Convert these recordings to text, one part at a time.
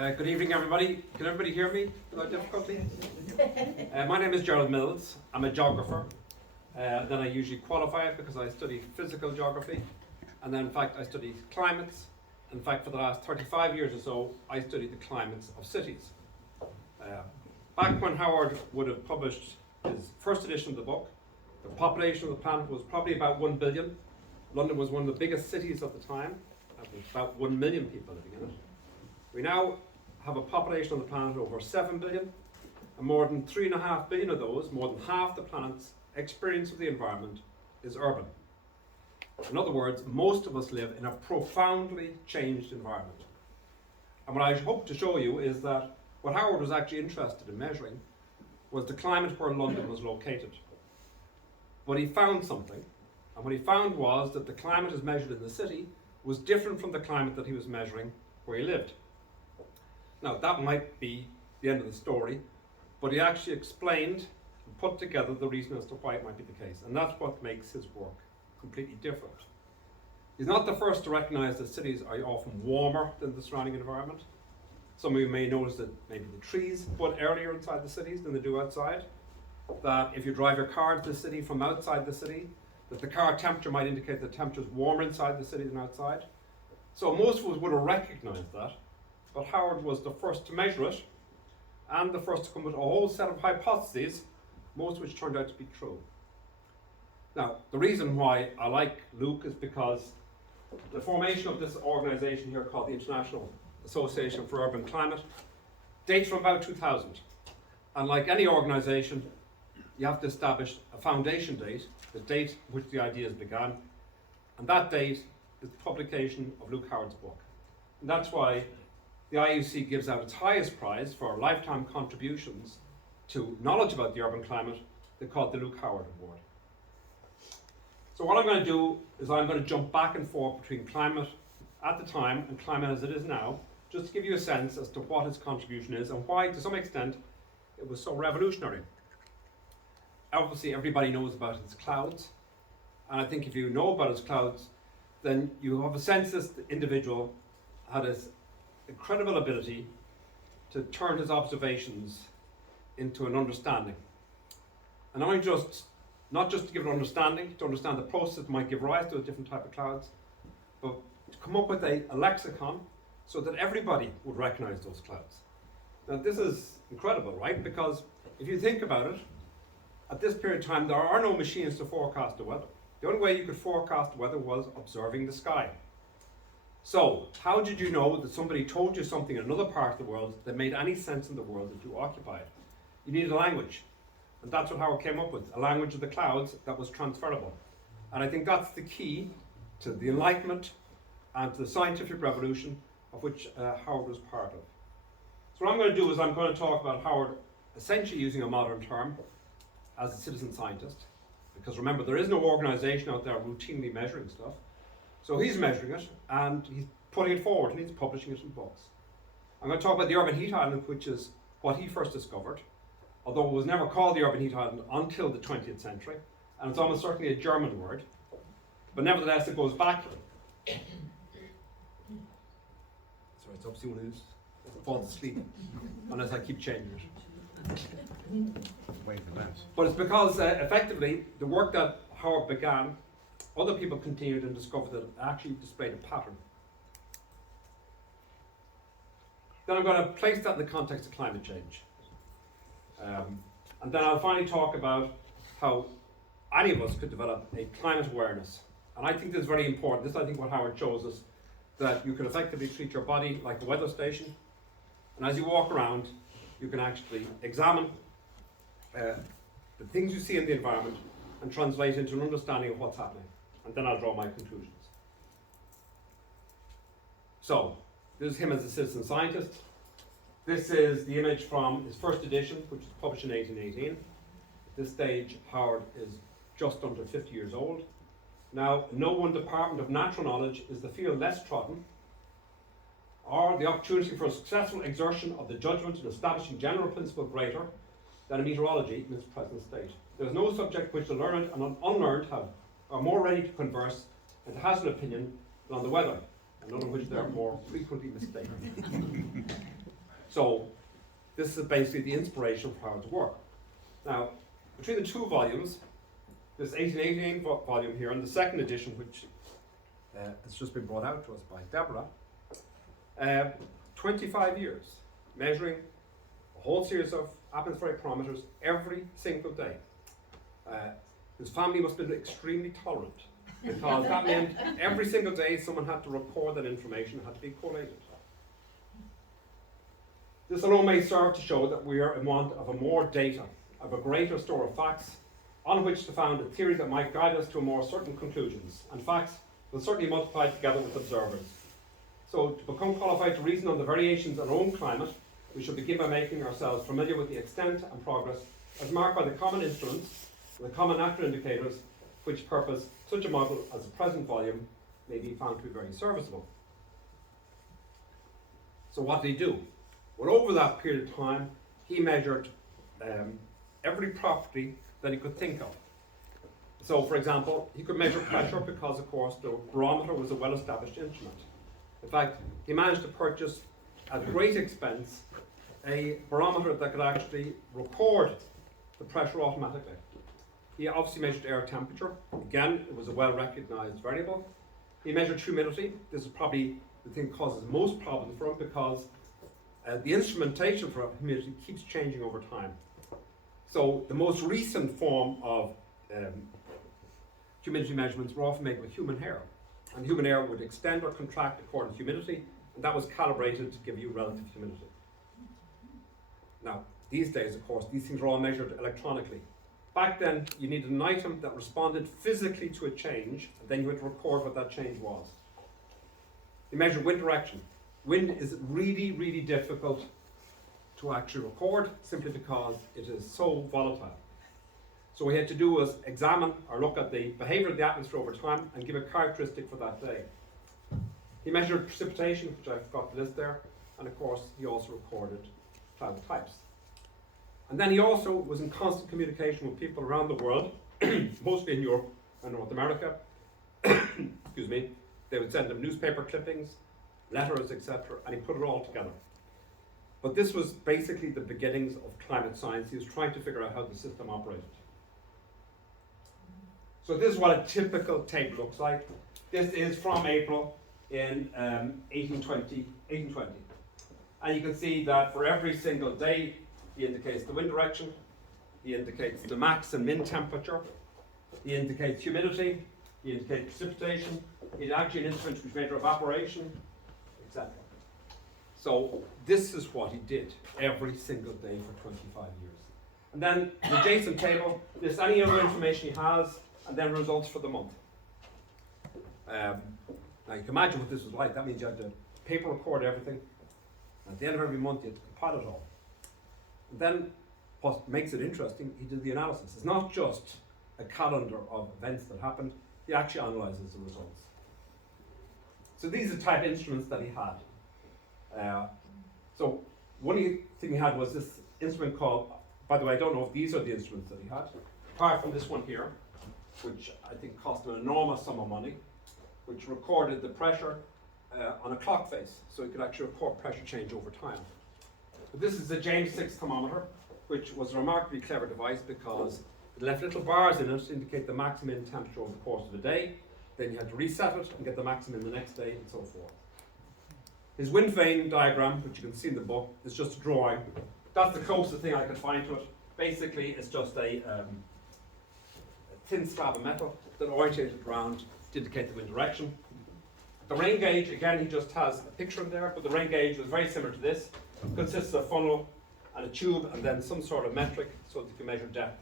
Good evening, everybody. Can everybody hear me without difficulty? My name is Gerald Mills. I'm a geographer. Then I usually qualify it because I study physical geography. And then, in fact, I study climates. In fact, for the last 35 years or so, I studied the climates of cities. Back when Howard would have published his first edition of the book, the population of the planet was probably about 1 billion. London was one of the biggest cities at the time, with about 1 million people living in it. We now have a population on the planet of over 7 billion, and more than 3.5 billion of those, more than half the planet's experience of the environment, is urban. In other words, most of us live in a profoundly changed environment. And what I hope to show you is that what Howard was actually interested in measuring was the climate where London was located. But he found something, and what he found was that the climate as measured in the city was different from the climate that he was measuring where he lived. Now, that might be the end of the story, but he actually explained and put together the reason as to why it might be the case, and that's what makes his work completely different. He's not the first to recognize that cities are often warmer than the surrounding environment. Some of you may notice that maybe the trees bud earlier inside the cities than they do outside, that if you drive your car into the city from outside the city, that the car temperature might indicate the temperature is warmer inside the city than outside. So most of us would have recognized that, but Howard was the first to measure it, and the first to come with a whole set of hypotheses, most of which turned out to be true. Now, the reason why I like Luke is because the formation of this organization here called the International Association for Urban Climate dates from about 2000. And like any organization, you have to establish a foundation date, the date which the ideas began, and that date is the publication of Luke Howard's book. And that's why the IUC gives out its highest prize for lifetime contributions to knowledge about the urban climate. They call it the Luke Howard Award. So what I'm going to do is I'm going to jump back and forth between climate at the time and climate as it is now, just to give you a sense as to what his contribution is and why, to some extent, it was so revolutionary. Obviously, everybody knows about his clouds, and I think if you know about his clouds, then you have a sense this individual had this incredible ability to turn his observations into an understanding. And not just to give an understanding, to understand the process that might give rise to a different type of clouds, but to come up with a lexicon so that everybody would recognize those clouds. Now this is incredible, right? Because if you think about it, at this period of time, there are no machines to forecast the weather. The only way you could forecast the weather was observing the sky. So, how did you know that somebody told you something in another part of the world that made any sense in the world that you occupied? You needed a language. And that's what Howard came up with, a language of the clouds that was transferable. And I think that's the key to the Enlightenment and to the scientific revolution of which Howard was part of. So what I'm going to do is I'm going to talk about Howard essentially using a modern term as a citizen scientist. Because remember, there is no organization out there routinely measuring stuff. So he's measuring it, and he's putting it forward, and he's publishing it in books. I'm going to talk about the urban heat island, which is what he first discovered, although it was never called the urban heat island until the 20th century, and it's almost certainly a German word, but nevertheless it goes back. Sorry, it's obviously one who falls asleep, unless I keep changing it. But it's because effectively the work that Howard began, other people continued and discovered that it actually displayed a pattern. Then I'm going to place that in the context of climate change. And then I'll finally talk about how any of us could develop a climate awareness. And I think this is very important. This is, I think, what Howard shows us, that you can effectively treat your body like a weather station. And as you walk around, you can actually examine the things you see in the environment and translate into an understanding of what's happening. And then I'll draw my conclusions. So, this is him as a citizen scientist. This is the image from his first edition, which was published in 1818. At this stage, Howard is just under 50 years old. Now, no one department of natural knowledge is the field less trodden, or the opportunity for a successful exertion of the judgment in establishing general principle greater than meteorology in its present state. There is no subject which the learned and unlearned are more ready to converse and to hazard opinion than on the weather, and none of which they are more frequently mistaken. So this is basically the inspiration for how to work. Now, between the two volumes, this 1888 volume here and the second edition, which has just been brought out to us by Deborah, 25 years, measuring a whole series of atmospheric parameters every single day. His family must have been extremely tolerant, because that meant every single day someone had to record that information, it had to be collated. This alone may serve to show that we are in want of a more data, of a greater store of facts, on which to found a theory that might guide us to more certain conclusions, and facts will certainly multiply together with observers. So to become qualified to reason on the variations in our own climate, we should begin by making ourselves familiar with the extent and progress as marked by the common instruments, the common natural indicators, which purpose such a model as the present volume may be found to be very serviceable. So what did he do? Well, over that period of time, he measured every property that he could think of. So, for example, he could measure pressure because, of course, the barometer was a well-established instrument. In fact, he managed to purchase, at great expense, a barometer that could actually record the pressure automatically. He obviously measured air temperature. Again, it was a well-recognized variable. He measured humidity. This is probably the thing that causes most problems for him, because the instrumentation for humidity keeps changing over time. So the most recent form of humidity measurements were often made with human hair. And human hair would extend or contract according to humidity, and that was calibrated to give you relative humidity. Now, these days, of course, these things are all measured electronically. Back then, you needed an item that responded physically to a change, and then you had to record what that change was. You measured wind direction. Wind is really, really difficult to actually record, simply because it is so volatile. So what we had to do was examine or look at the behavior of the atmosphere over time and give a characteristic for that day. He measured precipitation, which I forgot to list there, and of course he also recorded cloud types. And then he also was in constant communication with people around the world, mostly in Europe and North America. Excuse me. They would send him newspaper clippings, letters, etc., and he put it all together. But this was basically the beginnings of climate science. He was trying to figure out how the system operated. So this is what a typical table looks like. This is from April in 1820. And you can see that for every single day, he indicates the wind direction, he indicates the max and min temperature, he indicates humidity, he indicates precipitation, he's actually an instrument which measures evaporation, etc. So this is what he did every single day for 25 years. And then the adjacent table lists any other information he has, and then results for the month. Now you can imagine what this was like. That means you had to paper record everything. At the end of every month you had to compile it all. And then what makes it interesting, he did the analysis. It's not just a calendar of events that happened, he actually analyzes the results. So these are the type of instruments that he had. So one thing he had was this instrument called, by the way, I don't know if these are the instruments that he had, apart from this one here, which I think cost an enormous sum of money, which recorded the pressure on a clock face, so it could actually record pressure change over time. But this is the James 6 thermometer, which was a remarkably clever device because it left little bars in it to indicate the maximum temperature over the course of the day. Then you had to reset it and get the maximum the next day, and so forth. His wind vane diagram, which you can see in the book, is just a drawing. That's the closest thing I could find to it. Basically, it's just a thin slab of metal that orientated around to indicate the wind direction. The rain gauge, again, he just has a picture in there, but the rain gauge was very similar to this. It consists of a funnel and a tube and then some sort of metric so that you can measure depth.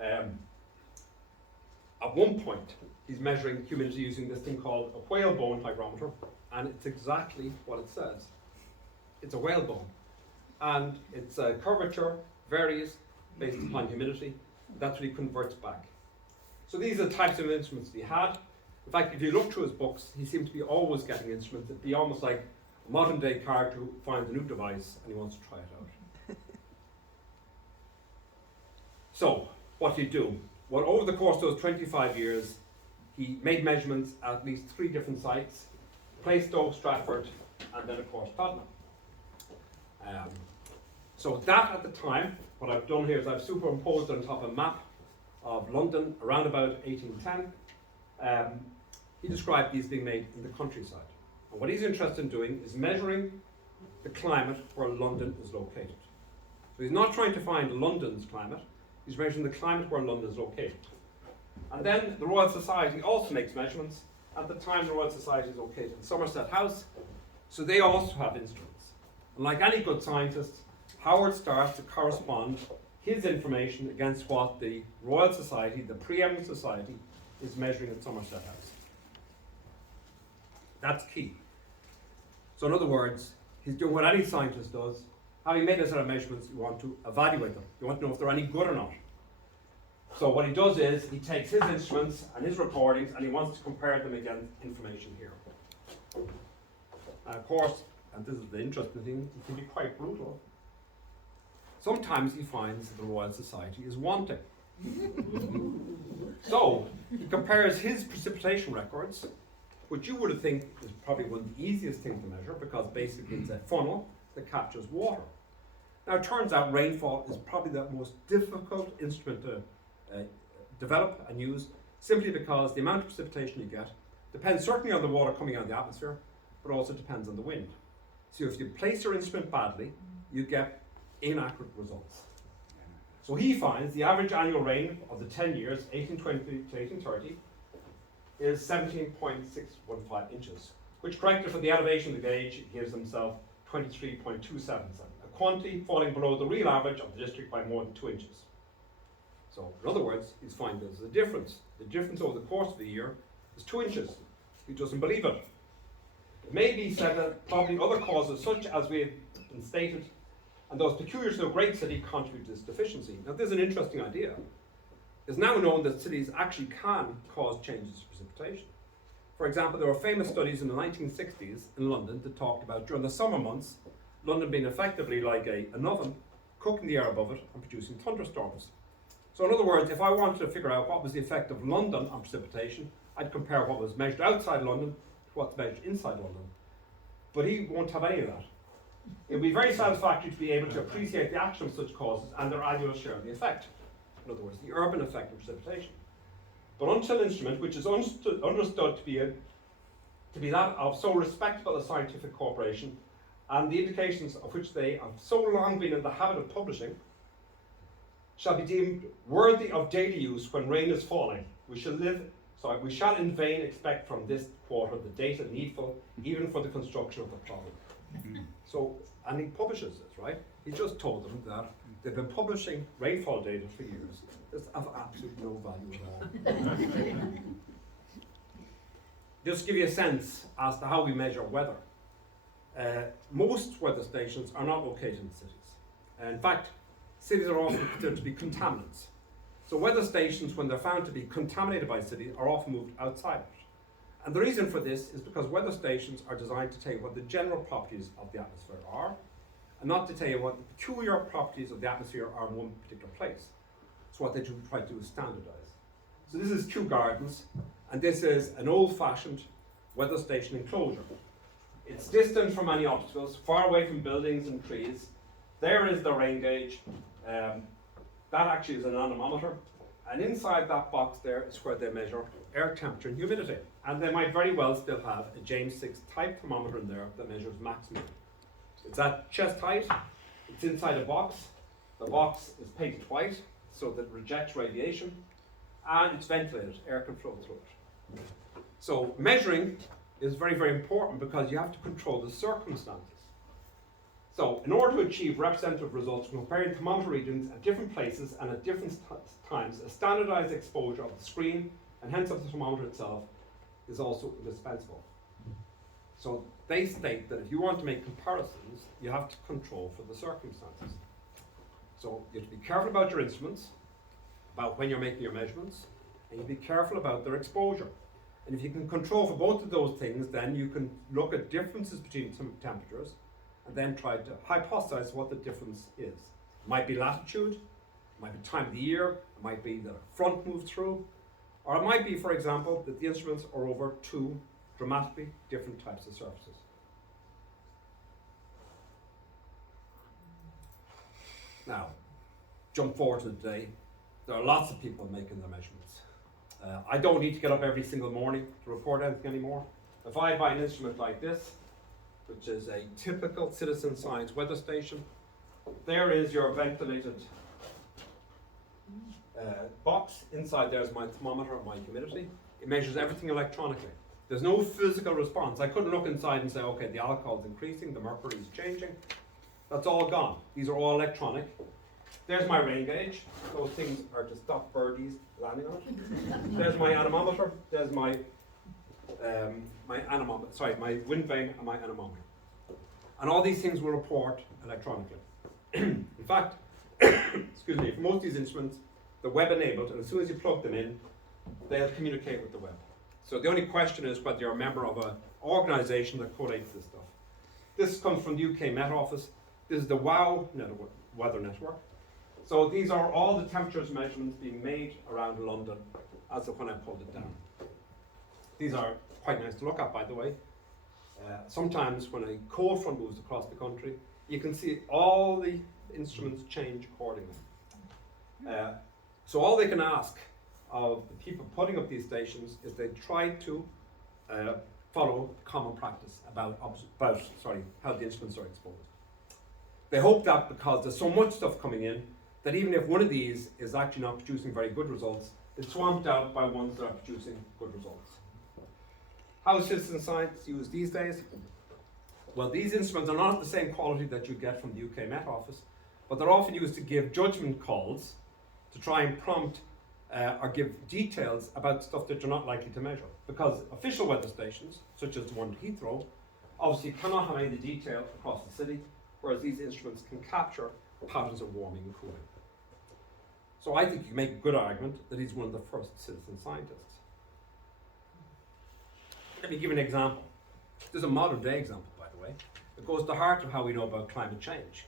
At one point, he's measuring humidity using this thing called a whalebone hygrometer, and it's exactly what it says. It's a whalebone, and its curvature varies based upon humidity. That's what he converts back. So these are the types of instruments that he had. In fact, if you look through his books, he seemed to be always getting instruments. It'd be almost like a modern day character who finds a new device and he wants to try it out. So, what did he do? Well, over the course of those 25 years, he made measurements at least 3 different sites: Plaistow, Stratford, and then of course Tottenham. So that at the time, what I've done here is I've superimposed on top a map of London around about 1810. He described these being made in the countryside. And what he's interested in doing is measuring the climate where London is located. So he's not trying to find London's climate, he's measuring the climate where London is located. And then the Royal Society also makes measurements. At the time, the Royal Society is located in Somerset House, so they also have instruments. And like any good scientist, Howard starts to correspond his information against what the Royal Society, the preeminent society, is measuring at Somerset House. That's key. So in other words, he's doing what any scientist does. Having made a set of measurements, you want to evaluate them. You want to know if they're any good or not. So what he does is, he takes his instruments and his recordings and he wants to compare them against information here. And of course, and this is the interesting thing, it can be quite brutal. Sometimes he finds that the Royal Society is wanting. So he compares his precipitation records, which you would think is probably one of the easiest things to measure because basically it's a funnel that captures water. Now it turns out rainfall is probably the most difficult instrument to develop and use, simply because the amount of precipitation you get depends certainly on the water coming out of the atmosphere, but also depends on the wind. So if you place your instrument badly, you get inaccurate results. So he finds the average annual rain of the 10 years, 1820 to 1830, is 17.615 inches, which corrected for the elevation of the gauge gives himself 23.277, a quantity falling below the real average of the district by more than 2 inches. So in other words, he's finding there's a difference. The difference over the course of the year is 2 inches. He doesn't believe it. It may be said that probably other causes, such as we have been stated, and those peculiar to a great city contribute to this deficiency. Now this is an interesting idea. It's now known that cities actually can cause changes to precipitation. For example, there were famous studies in the 1960s in London that talked about, during the summer months, London being effectively like an oven, cooking the air above it and producing thunderstorms. So in other words, if I wanted to figure out what was the effect of London on precipitation, I'd compare what was measured outside London to what's measured inside London. But he won't have any of that. It would be very satisfactory to be able to appreciate the action of such causes and their annual share of the effect. In other words, the urban effect of precipitation. But until instrument, which is understood to be that of so respectable a scientific corporation, and the indications of which they have so long been in the habit of publishing, shall be deemed worthy of daily use when rain is falling. We shall in vain expect from this quarter the data needful, even for the construction of the problem. So, and he publishes this, right? He just told them that they've been publishing rainfall data for years. It's of absolutely no value at all. Just to give you a sense as to how we measure weather. Most weather stations are not located in cities. In fact, cities are often considered to be contaminants. So weather stations, when they're found to be contaminated by cities, are often moved outside it. And the reason for this is because weather stations are designed to tell you what the general properties of the atmosphere are, and not to tell you what the peculiar properties of the atmosphere are in one particular place. So what they try to do is standardize. So this is Kew Gardens, and this is an old-fashioned weather station enclosure. It's distant from any obstacles, far away from buildings and trees. There is the rain gauge. That actually is an anemometer. And inside that box there is where they measure air temperature and humidity. And they might very well still have a James 6 type thermometer in there that measures maximum. It's at chest height. It's inside a box. The box is painted white so that it rejects radiation. And it's ventilated. Air can flow through it. So measuring is very, very important because you have to control the circumstances. So in order to achieve representative results from comparing thermometer readings at different places and at different times, a standardized exposure of the screen and hence of the thermometer itself is also indispensable. So they state that if you want to make comparisons, you have to control for the circumstances. So you have to be careful about your instruments, about when you're making your measurements, and you be careful about their exposure. And if you can control for both of those things, then you can look at differences between temperatures and then try to hypothesize what the difference is. It might be latitude, it might be time of the year, it might be that a front moved through, or it might be, for example, that the instruments are over two dramatically different types of surfaces. Now, jump forward to today, there are lots of people making their measurements. I don't need to get up every single morning to report anything anymore. If I buy an instrument like this, which is a typical citizen science weather station, there is your ventilated box. Inside there is my thermometer and my humidity. It measures everything electronically. There's no physical response. I couldn't look inside and say, okay, the alcohol is increasing, the mercury is changing. That's all gone. These are all electronic. There's my rain gauge. Those things are to stop birdies landing on it. There's my anemometer. There's my my wind vane and my anemometer. And all these things will report electronically. In fact, excuse me, for most of these instruments, they're web enabled, and as soon as you plug them in, they'll communicate with the web. So the only question is whether you're a member of an organisation that collates this stuff. This comes from the UK Met Office. This is the WOW weather network. So these are all the temperatures measurements being made around London as of when I pulled it down. These are quite nice to look at, by the way. Sometimes when a cold front moves across the country, you can see all the instruments change accordingly. So all they can ask of the people putting up these stations is they try to follow common practice about how the instruments are exposed. They hope that because there's so much stuff coming in, that even if one of these is actually not producing very good results, it's swamped out by ones that are producing good results. How is citizen science used these days? Well, these instruments are not the same quality that you get from the UK Met Office, but they're often used to give judgment calls to try and prompt or give details about stuff that you're not likely to measure. Because official weather stations, such as the one at Heathrow, obviously cannot have any of the detail across the city, whereas these instruments can capture patterns of warming and cooling. So I think you make a good argument that he's one of the first citizen scientists. Let me give an example. This is a modern day example, by the way. It goes to the heart of how we know about climate change.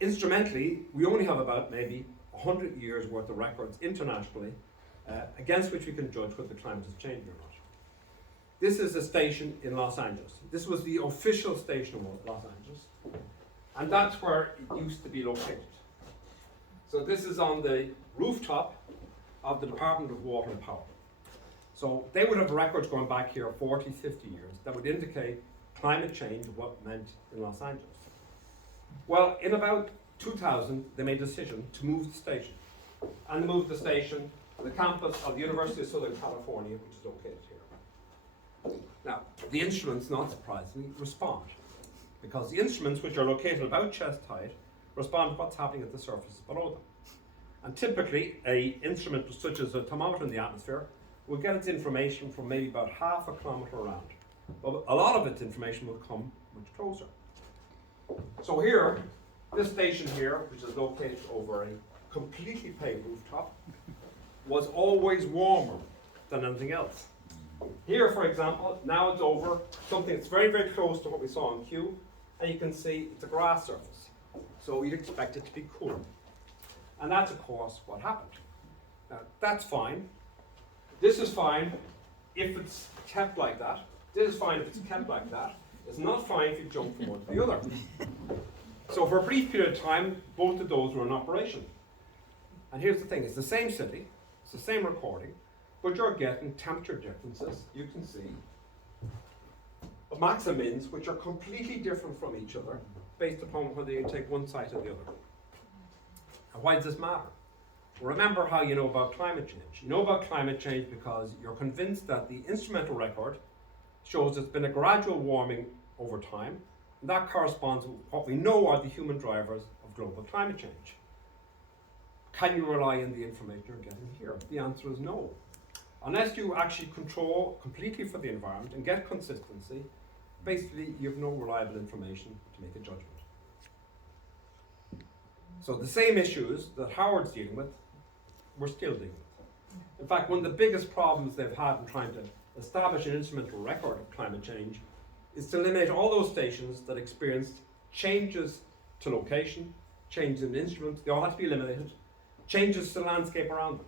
Instrumentally, we only have about maybe 100 years worth of records internationally against which we can judge whether the climate is changing or not. This is a station in Los Angeles. This was the official station of Los Angeles, and that's where it used to be located. So this is on the rooftop of the Department of Water and Power. So they would have records going back here 40, 50 years that would indicate climate change, what it meant in Los Angeles. Well, in about 2000, they made a decision to move the station. And they moved the station to the campus of the University of Southern California, which is located here. Now, the instruments, not surprisingly, respond. Because the instruments, which are located about chest height, respond to what's happening at the surfaces below them. And typically, an instrument such as a thermometer in the atmosphere will get its information from maybe about half a kilometre around. But a lot of its information will come much closer. So here, this station here, which is located over a completely paved rooftop, was always warmer than anything else. Here, for example, now it's over something that's very, very close to what we saw in Q, and you can see it's a grass surface. So you'd expect it to be cooler. And that's, of course, what happened. Now, that's fine. This is fine if it's kept like that. This is fine if it's kept like that. It's not fine if you jump from one to the other. So for a brief period of time, both of those were in operation. And here's the thing, it's the same city, it's the same recording, but you're getting temperature differences, you can see, of max and mins, which are completely different from each other, based upon whether you take one side or the other. And why does this matter? Well, remember how you know about climate change. You know about climate change because you're convinced that the instrumental record shows there's been a gradual warming over time, and that corresponds with what we know are the human drivers of global climate change. Can you rely on the information you're getting here? The answer is no. Unless you actually control completely for the environment and get consistency, basically you have no reliable information to make a judgment. So the same issues that Howard's dealing with, we're still dealing with. In fact, one of the biggest problems they've had in trying to establish an instrumental record of climate change is to eliminate all those stations that experienced changes to location, changes in instruments, they all have to be eliminated, changes to the landscape around them.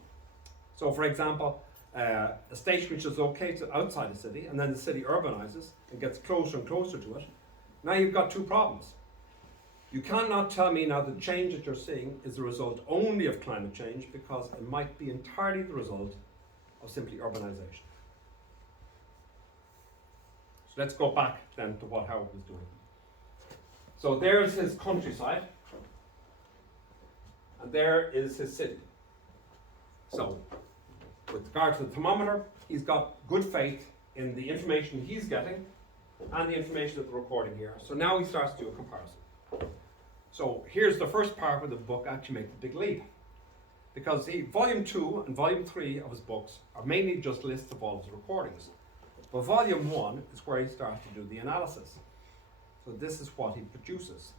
So for example, a station which is located outside the city and then the city urbanizes and gets closer and closer to it, now you've got two problems. You cannot tell me now the change that you're seeing is the result only of climate change, because it might be entirely the result of simply urbanisation. So let's go back then to what Howard was doing. So there's his countryside, and there is his city. So with regard to the thermometer, he's got good faith in the information he's getting and the information that they're recording here. So now he starts to do a comparison. So here's the first part where the book actually makes the big leap. Because volume 2 and volume 3 of his books are mainly just lists of all his recordings. But volume 1 is where he starts to do the analysis. So this is what he produces.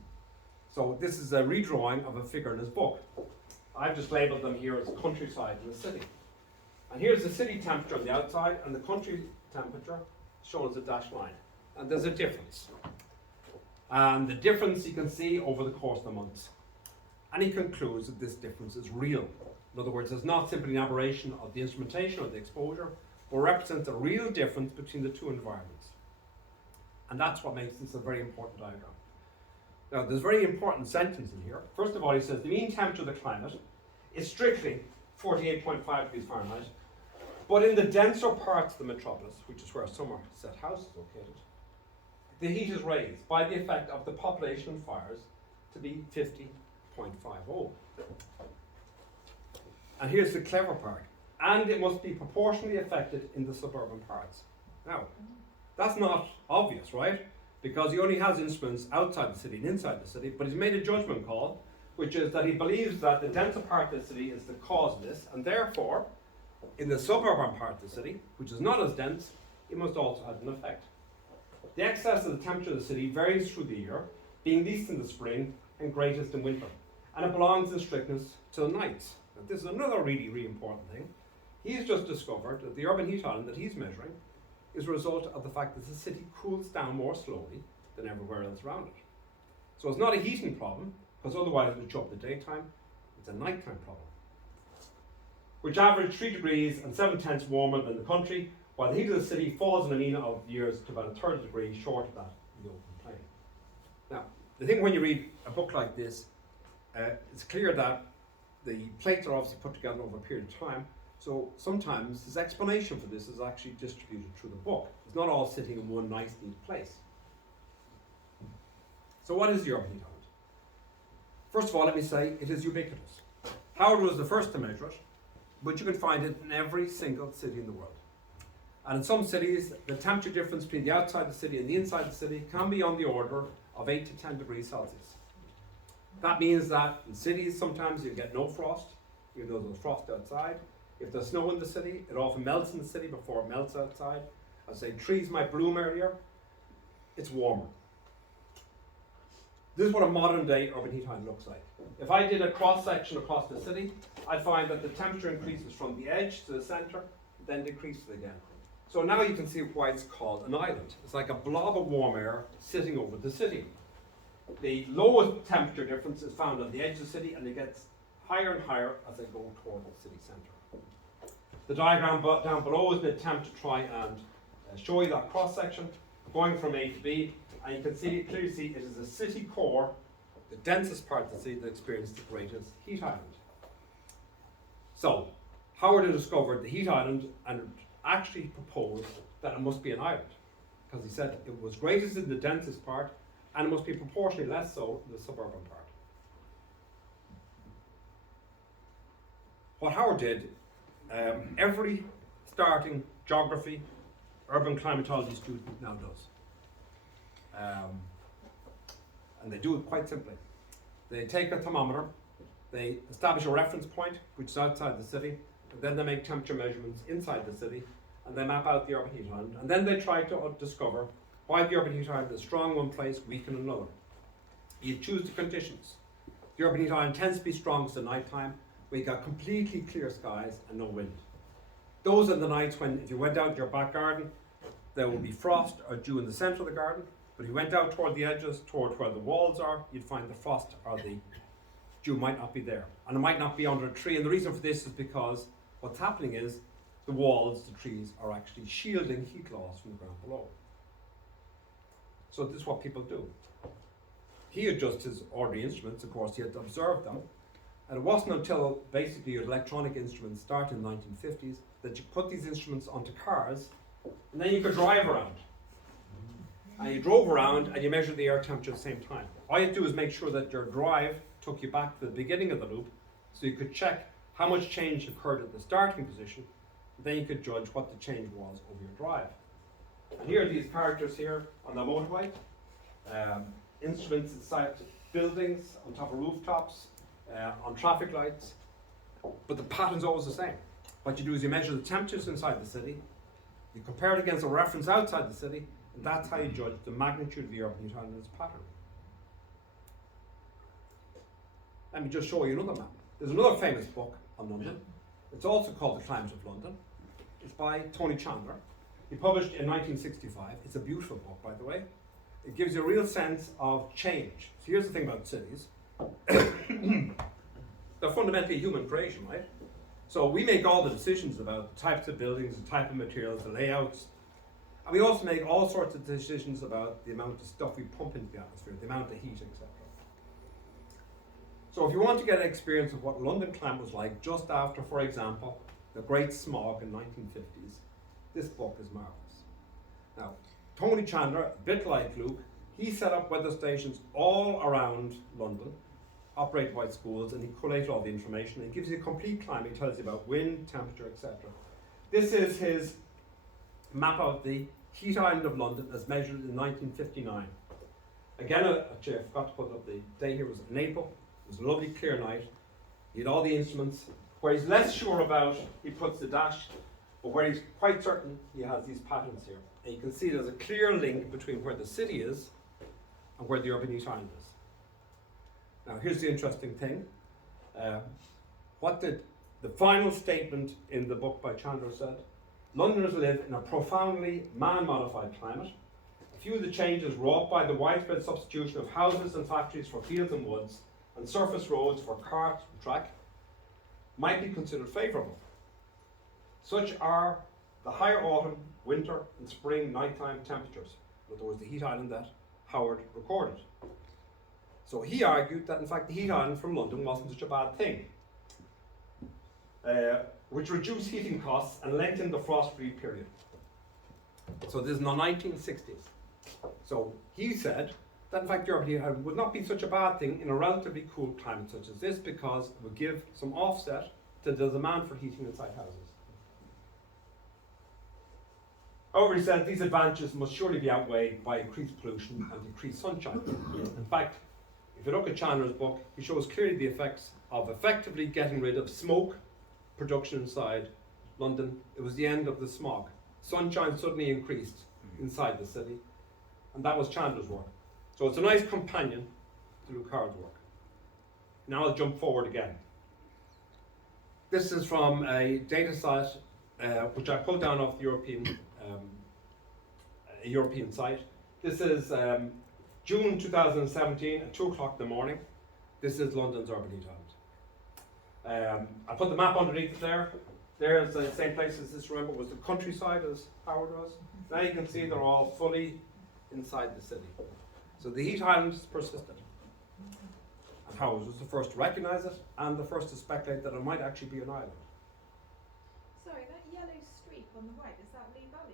So this is a redrawing of a figure in his book. I've just labelled them here as countryside and the city. And here's the city temperature on the outside, and the country temperature shown as a dashed line. And there's a difference. And the difference you can see over the course of the months. And he concludes that this difference is real. In other words, it's not simply an aberration of the instrumentation or the exposure, but represents a real difference between the two environments. And that's what makes this a very important diagram. Now, there's a very important sentence in here. First of all, he says the mean temperature of the climate is strictly 48.5 degrees Fahrenheit, but in the denser parts of the metropolis, which is where Somerset House is located, the heat is raised by the effect of the population fires to be 50.50. And here's the clever part. And it must be proportionally affected in the suburban parts. Now, that's not obvious, right? Because he only has instruments outside the city and inside the city, but he's made a judgment call, which is that he believes that the denser part of the city is the cause of this, and therefore, in the suburban part of the city, which is not as dense, it must also have an effect. The excess of the temperature of the city varies through the year, being least in the spring and greatest in winter, and it belongs in strictness to the nights. Now, this is another really, really important thing. He's just discovered that the urban heat island that he's measuring is a result of the fact that the city cools down more slowly than everywhere else around it. So it's not a heating problem, because otherwise it would show up in the daytime. It's a nighttime problem, which average 3 degrees and 7/10 warmer than the country, while the heat of the city falls in a mean of years to about a third of a degree short of that in the open plain. Now, the thing when you read a book like this, it's clear that the plates are obviously put together over a period of time. So sometimes his explanation for this is actually distributed through the book. It's not all sitting in one nice, neat place. So what is the urban heat island? First of all, let me say it is ubiquitous. Howard was the first to measure it, but you can find it in every single city in the world. And in some cities, the temperature difference between the outside the city and the inside the city can be on the order of 8 to 10 degrees Celsius. That means that in cities, sometimes you get no frost, even though there's frost outside. If there's snow in the city, it often melts in the city before it melts outside. As I say, trees might bloom earlier. It's warmer. This is what a modern day urban heat island looks like. If I did a cross section across the city, I'd find that the temperature increases from the edge to the center, then decreases again. So now you can see why it's called an island. It's like a blob of warm air sitting over the city. The lowest temperature difference is found on the edge of the city, and it gets higher and higher as they go toward the city center. The diagram down below is an attempt to try and show you that cross section going from A to B, and you can clearly see it is the city core, the densest part of the city, that experiences the greatest heat island. So Howard had discovered the heat island and actually proposed that it must be an island, because he said it was greatest in the densest part and it must be proportionally less so in the suburban part. What Howard did, every starting geography, urban climatology student now does. And they do it quite simply. They take a thermometer, they establish a reference point, which is outside the city, and then they make temperature measurements inside the city, and they map out the urban heat island, and then they try to discover why the urban heat island is strong in one place, weak in another. You choose the conditions. The urban heat island tends to be strongest at night time, where you got completely clear skies and no wind. Those are the nights when, if you went out to your back garden, there would be frost or dew in the center of the garden, but if you went out toward the edges, toward where the walls are, you'd find the frost or the dew might not be there. And it might not be under a tree, and the reason for this is because what's happening is the walls, the trees, are actually shielding heat loss from the ground below. So this is what people do. he adjusts his ordinary instruments, of course he had to observe them. And it wasn't until basically electronic instruments started in the 1950s that you put these instruments onto cars, and then you could drive around. And you drove around and you measured the air temperature at the same time. All you had to do is make sure that your drive took you back to the beginning of the loop, so you could check how much change occurred at the starting position, and then you could judge what the change was over your drive. And here are these characters here on the motorway. Instruments inside buildings, on top of rooftops, on traffic lights, but the pattern's always the same. What you do is you measure the temperatures inside the city, you compare it against a reference outside the city, and that's how you judge the magnitude of the urban heat island pattern. Let me just show you another map. There's another famous book on London. It's also called The Climate of London. It's by Tony Chandler. He published in 1965. It's a beautiful book, by the way. It gives you a real sense of change. So here's the thing about cities. They're fundamentally human creation, right? So we make all the decisions about the types of buildings, the type of materials, the layouts. And we also make all sorts of decisions about the amount of stuff we pump into the atmosphere, the amount of heat, etc. So if you want to get an experience of what London climate was like just after, for example, the Great Smog in 1950s, this book is marvellous. Now, Tony Chandler, a bit like Luke, he set up weather stations all around London, operated by schools, and he collated all the information. He gives you a complete climate, he tells you about wind, temperature, etc. This is his map of the heat island of London as measured in 1959. Again, actually I forgot to put up the day here, was in April. It was a lovely clear night. He had all the instruments. Where he's less sure about, he puts the dash, but where he's quite certain, he has these patterns here. And you can see there's a clear link between where the city is and where the urban heat island is. Now here's the interesting thing. What did the final statement in the book by Chandler said? Londoners live in a profoundly man-modified climate. A few of the changes wrought by the widespread substitution of houses and factories for fields and woods and surface roads for car track might be considered favourable. Such are the higher autumn, winter and spring nighttime temperatures. In other words, the heat island that Howard recorded. So he argued that in fact the heat island from London wasn't such a bad thing, which reduced heating costs and lengthened the frost-free period. So this is in the 1960s. So he said that in fact the urban heat island would not be such a bad thing in a relatively cool climate such as this, because it would give some offset to the demand for heating inside houses. However, he said these advantages must surely be outweighed by increased pollution and decreased sunshine. In fact, if you look at Chandler's book, he shows clearly the effects of effectively getting rid of smoke production inside London. It was the end of the smog. Sunshine suddenly increased inside the city, and that was Chandler's work. So it's a nice companion to Luke Howard's work. Now I'll jump forward again. This is from a data set which I pulled down off the European site. This is June 2017 at 2 o'clock in the morning. This is London's urban heat island. I put the map underneath it there. There's the same place as this, remember, was the countryside as Howard was. Now you can see they're all fully inside the city. So the heat island has persisted. And Howard was the first to recognise it and the first to speculate that it might actually be an island. Sorry, that yellow streak on the right, is that Lee Valley?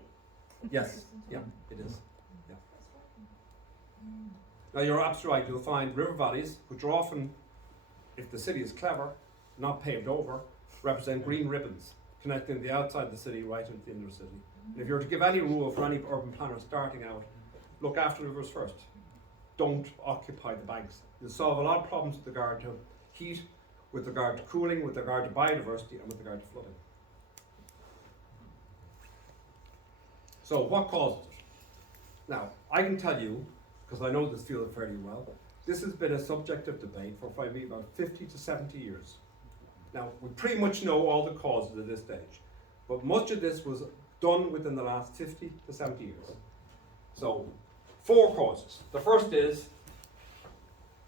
Yes, yeah, it is. Yeah. Now you're absolutely right, you'll find river valleys, which are often, if the city is clever, not paved over, represent green ribbons connecting the outside of the city right into the inner city. And if you were to give any rule for any urban planner starting out, look after the rivers first. Don't occupy the banks. You'll solve a lot of problems with regard to heat, with regard to cooling, with regard to biodiversity, and with regard to flooding. So what causes it? Now, I can tell you, because I know this field fairly well, this has been a subject of debate for probably about 50 to 70 years. Now, we pretty much know all the causes at this stage, but much of this was done within the last 50 to 70 years. So, 4 causes. The first is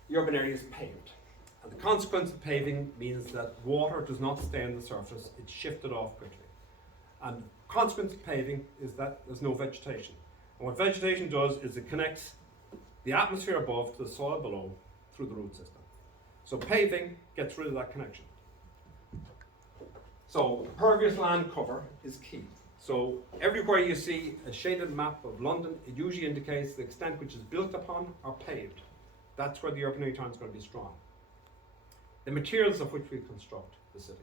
the urban area is paved. And the consequence of paving means that water does not stay on the surface, it's shifted off quickly. And consequence of paving is that there's no vegetation. And what vegetation does is it connects the atmosphere above to the soil below through the root system. So paving gets rid of that connection. So pervious land cover is key. So everywhere you see a shaded map of London, it usually indicates the extent which is built upon or paved. That's where the urban return is going to be strong. The materials of which we construct the city.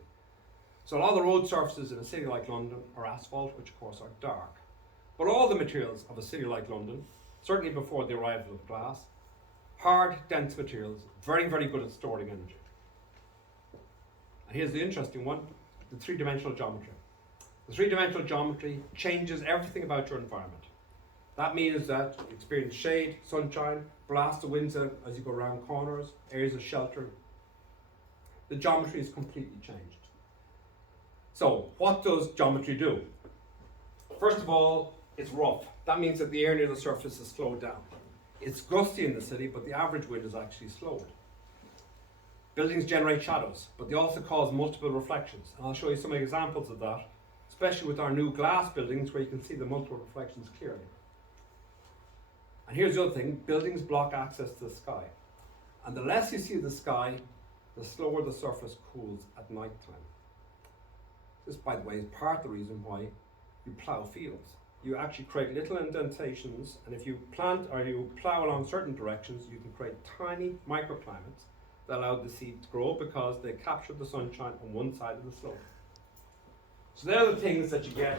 So a lot of the road surfaces in a city like London are asphalt, which of course are dark. But all the materials of a city like London, certainly before the arrival of glass, hard, dense materials, very, very good at storing energy. And here's the interesting one, the three-dimensional geometry. The three-dimensional geometry changes everything about your environment. That means that you experience shade, sunshine, blast the winds out as you go around corners, areas of shelter. The geometry is completely changed. So, what does geometry do? First of all, it's rough. That means that the air near the surface is slowed down. It's gusty in the city, but the average wind is actually slowed. Buildings generate shadows, but they also cause multiple reflections. And I'll show you some examples of that, especially with our new glass buildings where you can see the multiple reflections clearly. And here's the other thing, buildings block access to the sky. And the less you see of the sky, the slower the surface cools at night time. This, by the way, is part of the reason why you plough fields. You actually create little indentations, and if you plant or you plough along certain directions, you can create tiny microclimates that allow the seed to grow because they capture the sunshine on one side of the slope. So they're the things that you get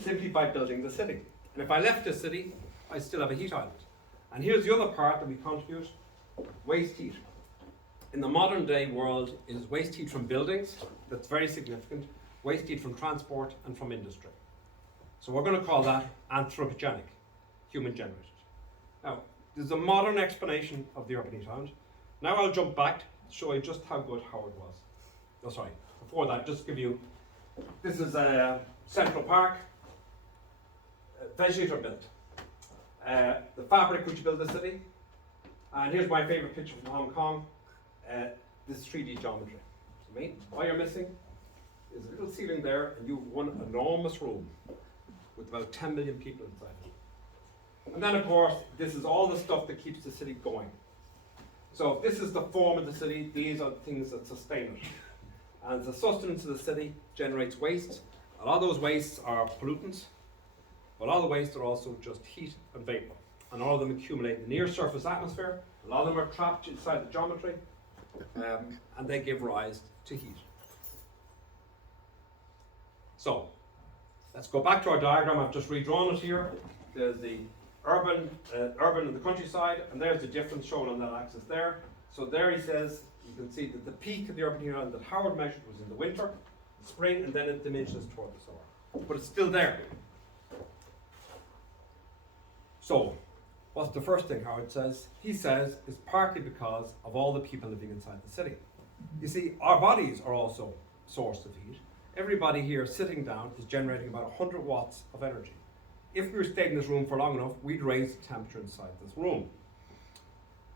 simply by building the city. And if I left the city, I still have a heat island. And here's the other part that we contribute, waste heat. In the modern day world is waste heat from buildings, that's very significant, waste heat from transport and from industry. So we're going to call that anthropogenic, human generated. Now, there's a modern explanation of the urban heat island. Now I'll jump back to show you just how good Howard was. Oh, sorry, before that, just give you, this is Central Park, vegetator built. The fabric which built the city. And here's my favorite picture from Hong Kong. This 3D geometry. So all you're missing is a little ceiling there, and you've one enormous room with about 10 million people inside it. And then, of course, this is all the stuff that keeps the city going. So if this is the form of the city, these are the things that sustain it. And the sustenance of the city generates waste. A lot of those wastes are pollutants, but a lot of the wastes are also just heat and vapor. And all of them accumulate in the near surface atmosphere. A lot of them are trapped inside the geometry, and they give rise to heat. So, let's go back to our diagram. I've just redrawn it here. There's the urban and the countryside, and there's the difference shown on that axis there. So there he says, you can see that the peak of the urban heat island that Howard measured was in the winter, spring, and then it diminishes toward the summer. But it's still there. So, what's the first thing Howard says? He says it's partly because of all the people living inside the city. You see, our bodies are also a source of heat. Everybody here sitting down is generating about 100 watts of energy. If we were staying in this room for long enough, we'd raise the temperature inside this room.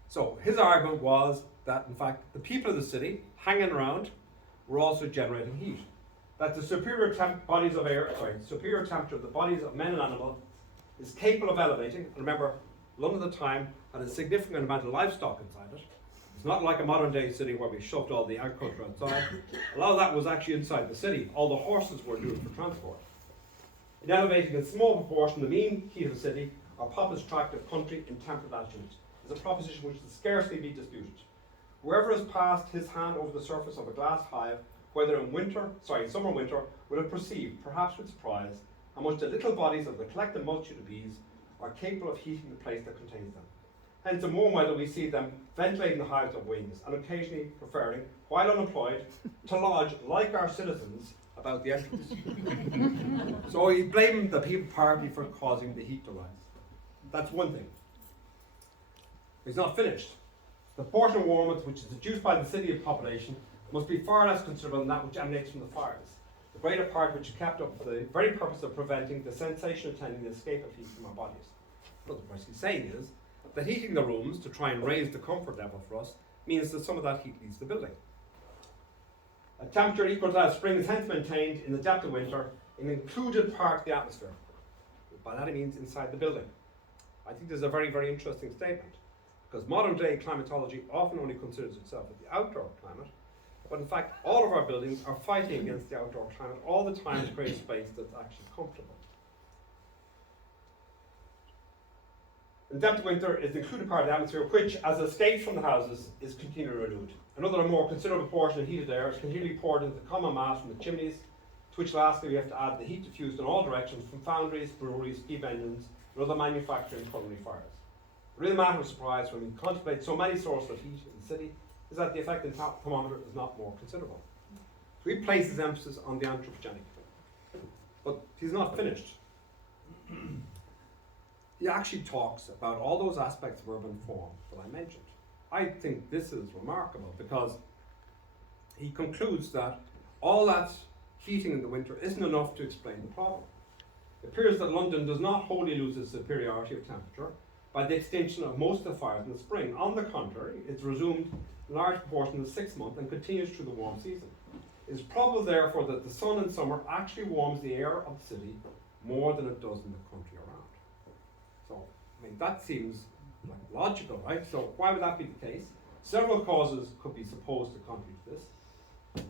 So his argument was that, in fact, the people of the city hanging around were also generating heat. That the superior temperature of the bodies of men and animals is capable of elevating. And remember, London at the time had a significant amount of livestock inside it. It's not like a modern day city where we shoved all the agriculture outside. A lot of that was actually inside the city. All the horses were used for transport. In elevating in small proportion the mean heat of the city, our populous tract of country in temperate latitudes is a proposition which can scarcely be disputed. Whoever has passed his hand over the surface of a glass hive, whether in summer or winter, will have perceived, perhaps with surprise, how much the little bodies of the collective multitude of bees are capable of heating the place that contains them. Hence, in warm weather, we see them ventilating the hives of wings and occasionally preferring, while unemployed, to lodge, like our citizens, about the entrance. So he blamed the people partly for causing the heat to rise. That's one thing. He's not finished. The portion of warmth which is deduced by the city of population must be far less considerable than that which emanates from the fires. The greater part which is kept up for the very purpose of preventing the sensation attending the escape of heat from our bodies. What he's saying is that heating the rooms to try and raise the comfort level for us means that some of that heat leaves the building. A temperature equal to that of spring is hence maintained in the depth of winter in an included part of the atmosphere. By that he means inside the building. I think this is a very, very interesting statement. because modern day climatology often only considers itself as the outdoor climate, but in fact all of our buildings are fighting against the outdoor climate all the time to create a space that's actually comfortable. The depth of winter is the included part of the atmosphere which, as escapes from the houses, is continually renewed. Another and more considerable portion of heated air is continually poured into the common mass from the chimneys, to which lastly we have to add the heat diffused in all directions from foundries, breweries, steam engines, and other manufacturing culinary fires. The real matter of surprise when we contemplate so many sources of heat in the city is that the effect in thermometer is not more considerable. So he places emphasis on the anthropogenic. But he's not finished. He actually talks about all those aspects of urban form that I mentioned. I think this is remarkable because he concludes that all that heating in the winter isn't enough to explain the problem. It appears that London does not wholly lose its superiority of temperature by the extinction of most of the fires in the spring. On the contrary, it's resumed in large proportion in the 6th month and continues through the warm season. It is probable, therefore, that the sun in summer actually warms the air of the city more than it does in the country around. So, I mean, that seems like logical, right? So why would that be the case? Several causes could be supposed to contribute to this.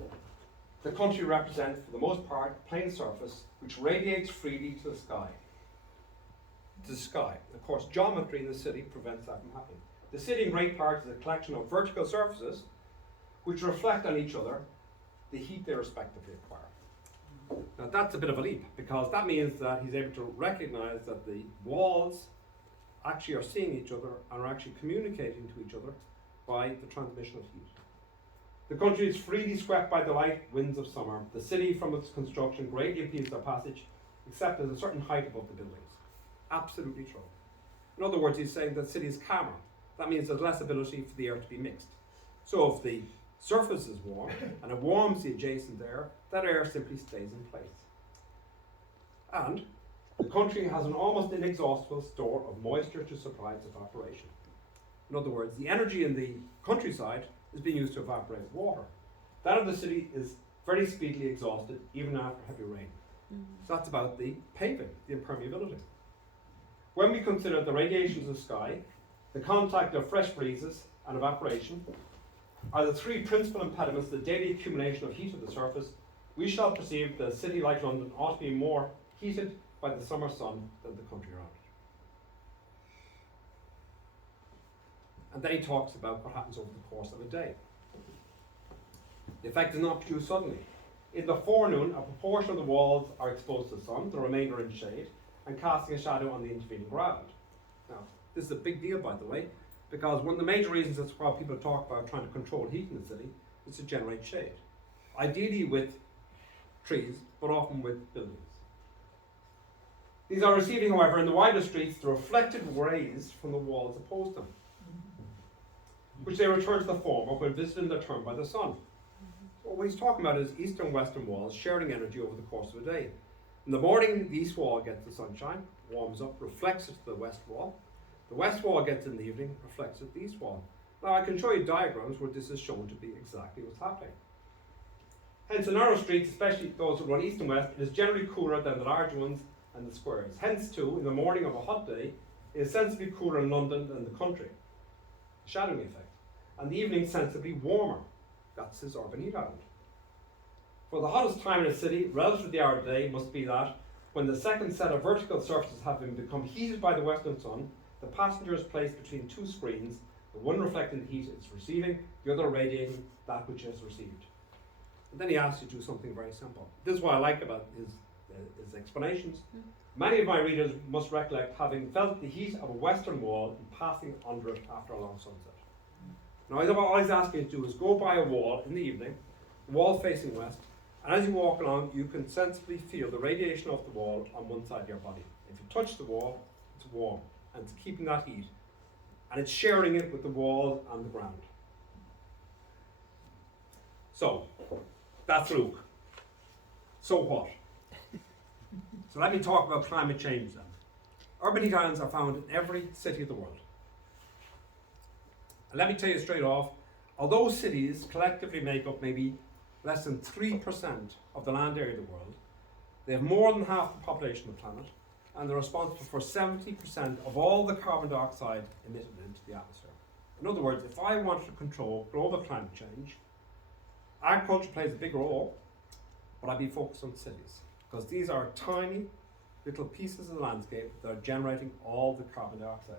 The country represents, for the most part, a plain surface which radiates freely to the sky. Of course, geometry in the city prevents that from happening. The city in great part is a collection of vertical surfaces which reflect on each other the heat they respectively acquire. Now that's a bit of a leap, because that means that he's able to recognize that the walls actually are seeing each other and are actually communicating to each other by the transmission of heat. The country is freely swept by the light winds of summer. The city, from its construction, greatly impedes their passage, except at a certain height above the buildings. Absolutely true. In other words, he's saying that the city is calmer. That means there's less ability for the air to be mixed. So if the surface is warm and it warms the adjacent air, that air simply stays in place. And the country has an almost inexhaustible store of moisture to supply its evaporation. In other words, the energy in the countryside is being used to evaporate water. That of the city is very speedily exhausted, even after heavy rain. So that's about the paving, the impermeability. When we consider the radiations of the sky, the contact of fresh breezes and evaporation are the three principal impediments to the daily accumulation of heat at the surface, we shall perceive that a city like London ought to be more heated by the summer sun than the country around it. And then he talks about what happens over the course of a day. The effect is not produced suddenly. In the forenoon, a proportion of the walls are exposed to the sun, the remainder in shade, and casting a shadow on the intervening ground. Now, this is a big deal, by the way, because one of the major reasons that's why people talk about trying to control heat in the city is to generate shade. Ideally with trees, but often with buildings. These are receiving, however, in the wider streets, the reflected rays from the walls opposed them, which they return to the former when visited in their turn by the sun. So what he's talking about is east and western walls sharing energy over the course of a day. In the morning, the east wall gets the sunshine, warms up, reflects it to the west wall. The west wall gets it in the evening, reflects it to the east wall. Now I can show you diagrams where this is shown to be exactly what's happening. Hence, in narrow streets, especially those that run east and west, it is generally cooler than the large ones and the squares. Hence, too, in the morning of a hot day, it is sensibly cooler in London than the country. Shadowing effect. And the evening sensibly warmer. That's his urban heat island. For the hottest time in a city, relative to the hour of the day, must be that when the second set of vertical surfaces have become heated by the western sun, the passenger is placed between two screens, the one reflecting the heat it's receiving, the other radiating that which it has received. And then he asks you to do something very simple. This is what I like about his explanations. Many of my readers must recollect having felt the heat of a western wall and passing under it after a long sunset. Now, all he's asking you to do is go by a wall in the evening, the wall facing west, and as you walk along, you can sensibly feel the radiation of the wall on one side of your body. If you touch the wall, it's warm, and it's keeping that heat, and it's sharing it with the wall and the ground. So, that's Luke. So what? So let me talk about climate change then. Urban heat islands are found in every city of the world. And let me tell you straight off, although cities collectively make up maybe less than 3% of the land area of the world, they have more than half the population of the planet, and they're responsible for 70% of all the carbon dioxide emitted into the atmosphere. In other words, if I wanted to control global climate change, agriculture plays a big role, but I'd be focused on cities, because these are tiny little pieces of the landscape that are generating all the carbon dioxide.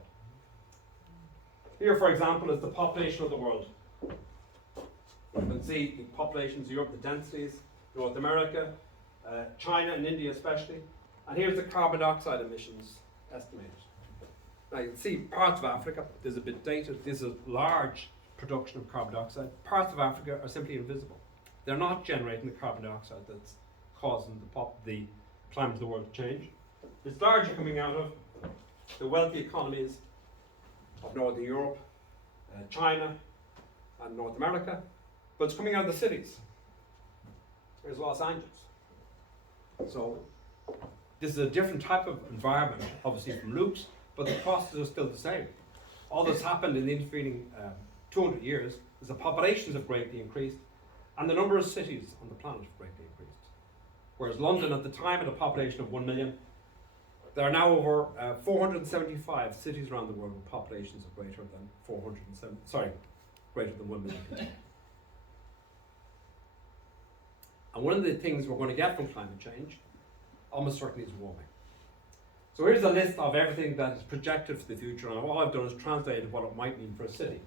Here, for example, is the population of the world. You can see the populations of Europe, the densities, North America, China and India especially, and here's the carbon dioxide emissions estimated. Now you can see parts of Africa, there's a bit dated, this is large production of carbon dioxide. Parts of Africa are simply invisible. They're not generating the carbon dioxide that's causing the climate of the world to change. It's largely coming out of the wealthy economies of Northern Europe, China, and North America, but it's coming out of the cities. There's Los Angeles. So this is a different type of environment, obviously from Luke's, but the processes are still the same. All that's happened in the intervening 200 years is the populations have greatly increased, and the number of cities on the planet have greatly increased. Whereas London, at the time, had a population of 1 million, there are now over 475 cities around the world with populations of greater than 1 million. And one of the things we're going to get from climate change, almost certainly, is warming. So here's a list of everything that is projected for the future, and all I've done is translated what it might mean for a city.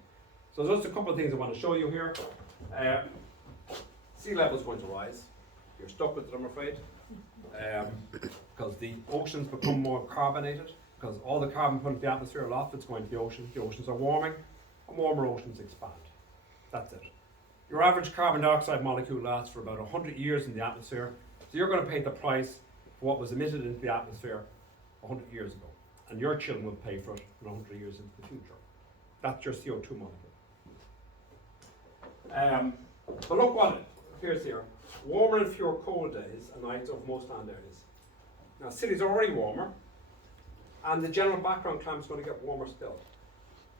So there's just a couple of things I want to show you here. Sea level is going to rise. You're stuck with it, I'm afraid, because the oceans become more carbonated, because all the carbon put into the atmosphere, a lot of it's going to the ocean. The oceans are warming, and warmer oceans expand. That's it. Your average carbon dioxide molecule lasts for about 100 years in the atmosphere, so you're going to pay the price for what was emitted into the atmosphere 100 years ago, and your children will pay for it 100 years into the future. That's your CO2 molecule. But look what appears here. Warmer and fewer cold days and nights over most land areas. Now, cities are already warmer, and the general background climate is going to get warmer still.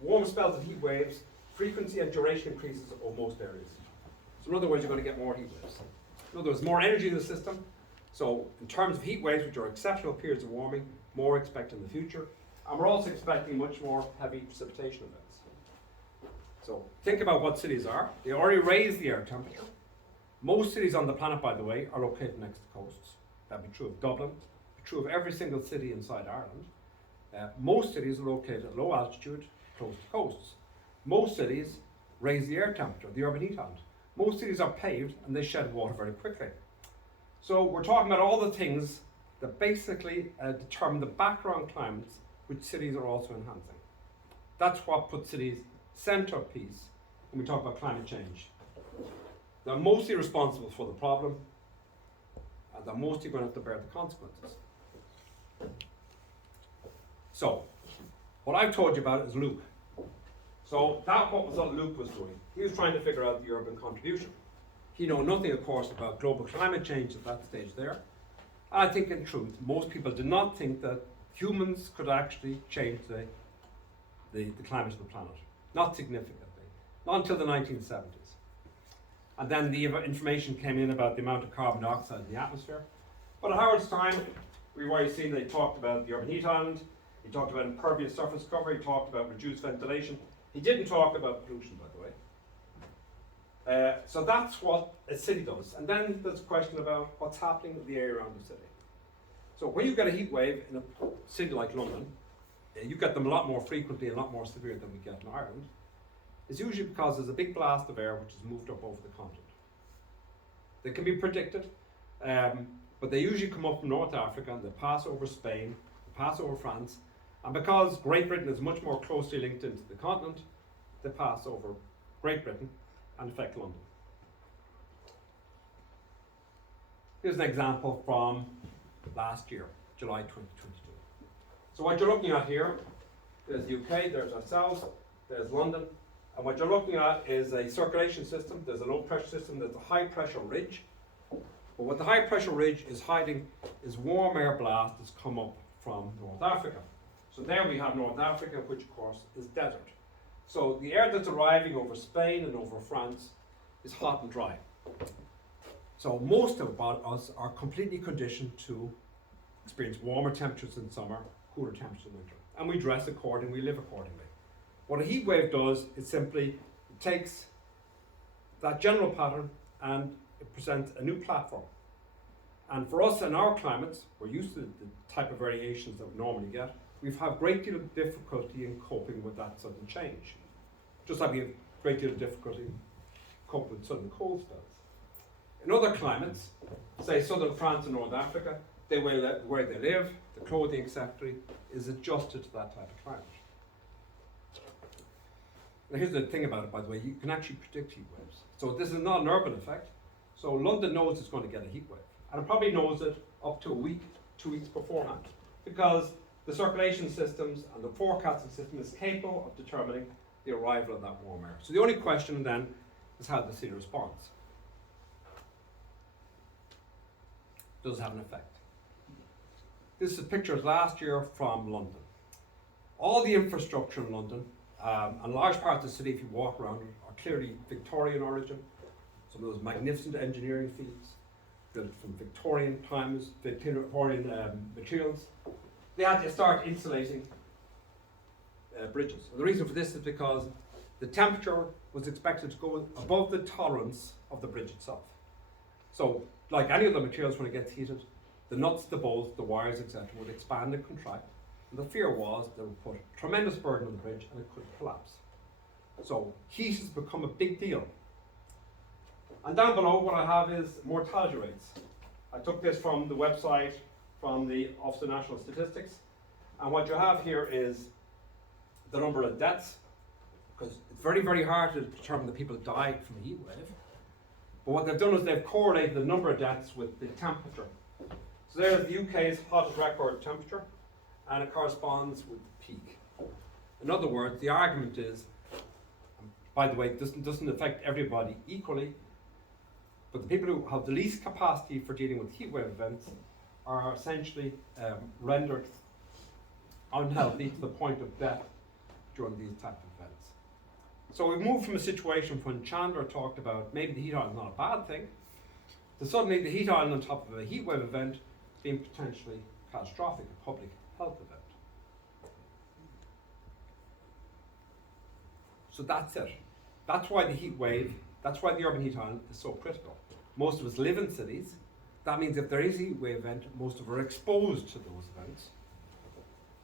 Warm spells of heat waves, frequency and duration increases over most areas. So in other words, you're going to get more heat waves. In other words, more energy in the system. So in terms of heat waves, which are exceptional periods of warming, more expected in the future. And we're also expecting much more heavy precipitation events. So think about what cities are. They already raise the air temperature. Most cities on the planet, by the way, are located next to coasts. That'd be true of Dublin, true of every single city inside Ireland. Most cities are located at low altitude, close to coasts. Most cities raise the air temperature, the urban heat island. Most cities are paved and they shed water very quickly. So we're talking about all the things that basically determine the background climates which cities are also enhancing. That's what puts cities centerpiece when we talk about climate change. They're mostly responsible for the problem, and they're mostly going to have to bear the consequences. So, what I've told you about is Luke. So that's what Luke was doing. He was trying to figure out the urban contribution. He knew nothing, of course, about global climate change at that stage there. And I think in truth, most people did not think that humans could actually change the climate of the planet. Not significantly. Not until the 1970s. And then the information came in about the amount of carbon dioxide in the atmosphere. But at Howard's time, we've already seen that he talked about the urban heat island, he talked about impervious surface cover, he talked about reduced ventilation. He didn't talk about pollution, by the way. So that's what a city does. And then there's a question about what's happening in the area around the city. So when you get a heat wave in a city like London, you get them a lot more frequently and a lot more severe than we get in Ireland. It's usually because there's a big blast of air which has moved up over the continent. They can be predicted, but they usually come up from North Africa and they pass over Spain, they pass over France, and because Great Britain is much more closely linked into the continent, they pass over Great Britain and affect London. Here's an example from last year, July 2022. So what you're looking at here, there's the UK, there's ourselves, there's London, and what you're looking at is a circulation system. There's a low pressure system, there's a high pressure ridge. But what the high pressure ridge is hiding is warm air blast that's come up from North Africa. So there we have North Africa, which of course is desert. So the air that's arriving over Spain and over France is hot and dry. So most of us are completely conditioned to experience warmer temperatures in summer, cooler temperatures in winter. And we dress accordingly, we live accordingly. What a heat wave does is simply it takes that general pattern and it presents a new platform. And for us in our climates, we're used to the type of variations that we normally get. We've had a great deal of difficulty in coping with that sudden change. Just like we have a great deal of difficulty in coping with sudden cold spells. In other climates, say southern France and North Africa, where they live, the clothing, etc., is adjusted to that type of climate. Now here's the thing about it, by the way, you can actually predict heat waves. So this is not an urban effect. So London knows it's going to get a heat wave. And it probably knows it up to a week, 2 weeks beforehand. Because the circulation systems and the forecasting system is capable of determining the arrival of that warm air. So the only question then is how the city responds. Does it have an effect? This is pictures last year from London. All the infrastructure in London, and large parts of the city, if you walk around it, are clearly Victorian origin. Some of those magnificent engineering feats built from Victorian times, Victorian materials. They had to start insulating bridges. And the reason for this is because the temperature was expected to go above the tolerance of the bridge itself. So, like any other materials, when it gets heated, the nuts, the bolts, the wires, etc., would expand and contract. And the fear was they would put tremendous burden on the bridge and it could collapse. So heat has become a big deal. And down below what I have is mortality rates. I took this from the website from the Office of National Statistics. And what you have here is the number of deaths, because it's very, very hard to determine the people that died from a heat wave. But what they've done is they've correlated the number of deaths with the temperature. So there's the UK's hottest record temperature, and it corresponds with the peak. In other words, the argument is, by the way, it doesn't affect everybody equally, but the people who have the least capacity for dealing with heat wave events are essentially rendered unhealthy to the point of death during these type of events. So we've moved from a situation when Chandler talked about maybe the heat island is not a bad thing, to suddenly the heat island on top of a heat wave event being potentially catastrophic, a public health event. So that's it. That's why the heat wave, that's why the urban heat island is so critical. Most of us live in cities. That means if there is a heat wave event, most of us are exposed to those events.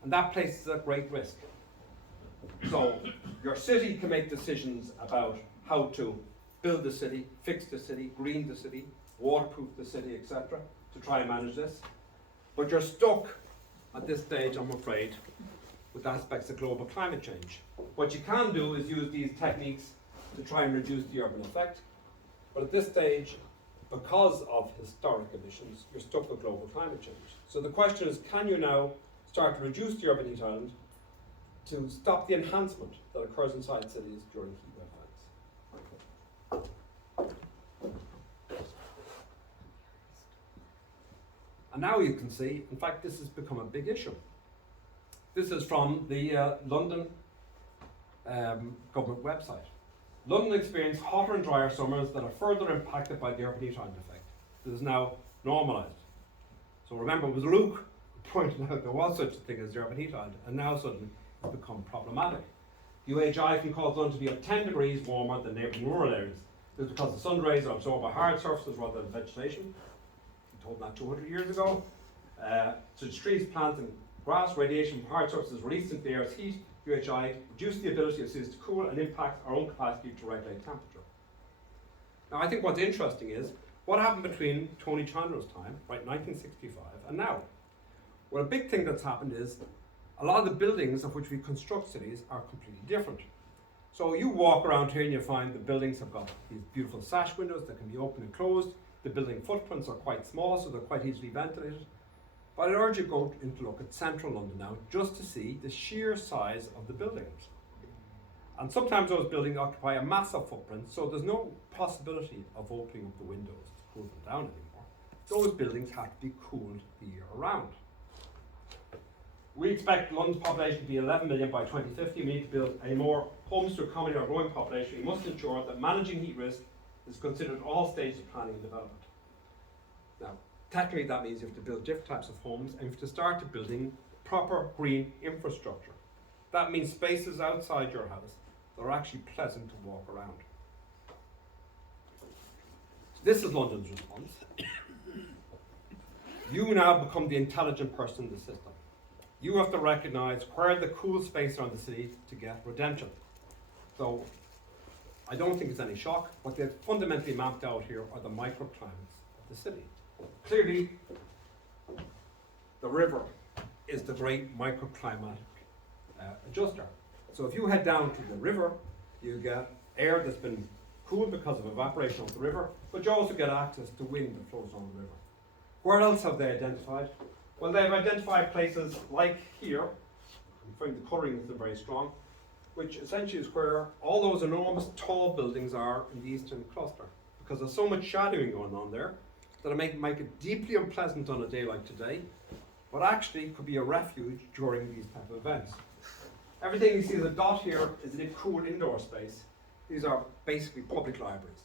And that places at great risk. So your city can make decisions about how to build the city, fix the city, green the city, waterproof the city, etc., to try and manage this. But you're stuck at this stage, I'm afraid, with aspects of global climate change. What you can do is use these techniques to try and reduce the urban effect. But at this stage, because of historic emissions, you're stuck with global climate change. So the question is, can you now start to reduce the urban heat island to stop the enhancement that occurs inside cities during heat wave events? And now you can see, in fact, this has become a big issue. This is from the London government website. London experienced hotter and drier summers that are further impacted by the urban heat island effect. This is now normalised. So remember, it was Luke who pointed out there was such a thing as the urban heat island, and now suddenly it's become problematic. UHI can cause London to be up 10 degrees warmer than neighbouring rural areas. This is because the sun rays are absorbed by hard surfaces rather than vegetation. We told that 200 years ago. Such trees, plants and grass, radiation from hard surfaces released into the air as heat, UHI reduce the ability of cities to cool and impact our own capacity to regulate temperature. Now I think what's interesting is, what happened between Tony Chandler's time, right, 1965, and now? Well, a big thing that's happened is, a lot of the buildings of which we construct cities are completely different. So you walk around here and you find the buildings have got these beautiful sash windows that can be open and closed. The building footprints are quite small, so they're quite easily ventilated. But I'd urge you to go in to look at central London now, just to see the sheer size of the buildings. And sometimes those buildings occupy a massive footprint, so there's no possibility of opening up the windows to cool them down anymore. Those buildings have to be cooled the year round. We expect London's population to be 11 million by 2050. We need to build more homes to accommodate our growing population. We must ensure that managing heat risk is considered at all stages of planning and development. Now, technically that means you have to build different types of homes and you have to start building proper green infrastructure. That means spaces outside your house that are actually pleasant to walk around. This is London's response. You now become the intelligent person in the system. You have to recognise where the cool space around the city to get redemption. So I don't think it's any shock. What they've fundamentally mapped out here are the microclimates of the city. Clearly, the river is the great microclimatic adjuster. So if you head down to the river, you get air that's been cooled because of evaporation of the river, but you also get access to wind that flows on the river. Where else have they identified? Well, they've identified places like here. I'm finding the colouring isn't very strong, which essentially is where all those enormous tall buildings are in the eastern cluster, because there's so much shadowing going on there that it might make it deeply unpleasant on a day like today, but actually could be a refuge during these type of events. Everything you see as a dot here is a cool indoor space. These are basically public libraries.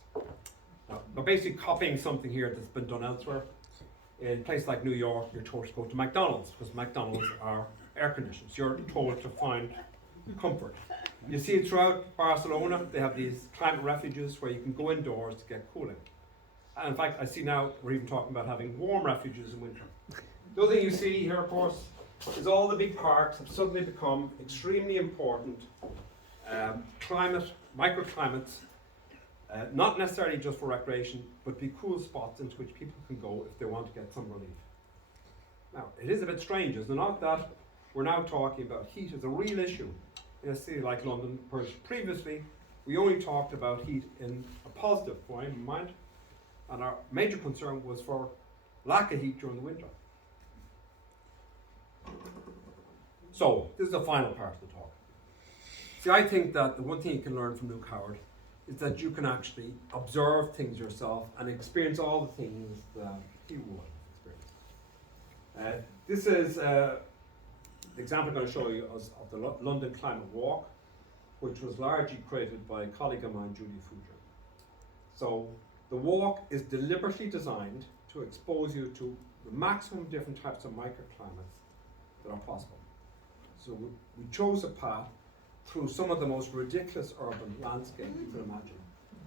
Now, they're basically copying something here that's been done elsewhere. In places like New York, you're told to go to McDonald's because McDonald's are air conditioned. You're told to find comfort. You see it throughout Barcelona. They have these climate refuges where you can go indoors to get cooling. And in fact, I see now we're even talking about having warm refuges in winter. The other thing you see here, of course, is all the big parks have suddenly become extremely important microclimates, not necessarily just for recreation, but be cool spots into which people can go if they want to get some relief. Now, it is a bit strange, isn't it? Not that we're now talking about heat as a real issue in a city like London, whereas previously we only talked about heat in a positive frame of mind, and our major concern was for lack of heat during the winter. So, this is the final part of the talk. See, I think that the one thing you can learn from Luke Howard is that you can actually observe things yourself and experience all the things that he would experience. This is the example I'm going to show you of the London Climate Walk, which was largely created by a colleague of mine, Judy Fuger. So the walk is deliberately designed to expose you to the maximum different types of microclimates that are possible. So we chose a path through some of the most ridiculous urban landscape you can imagine.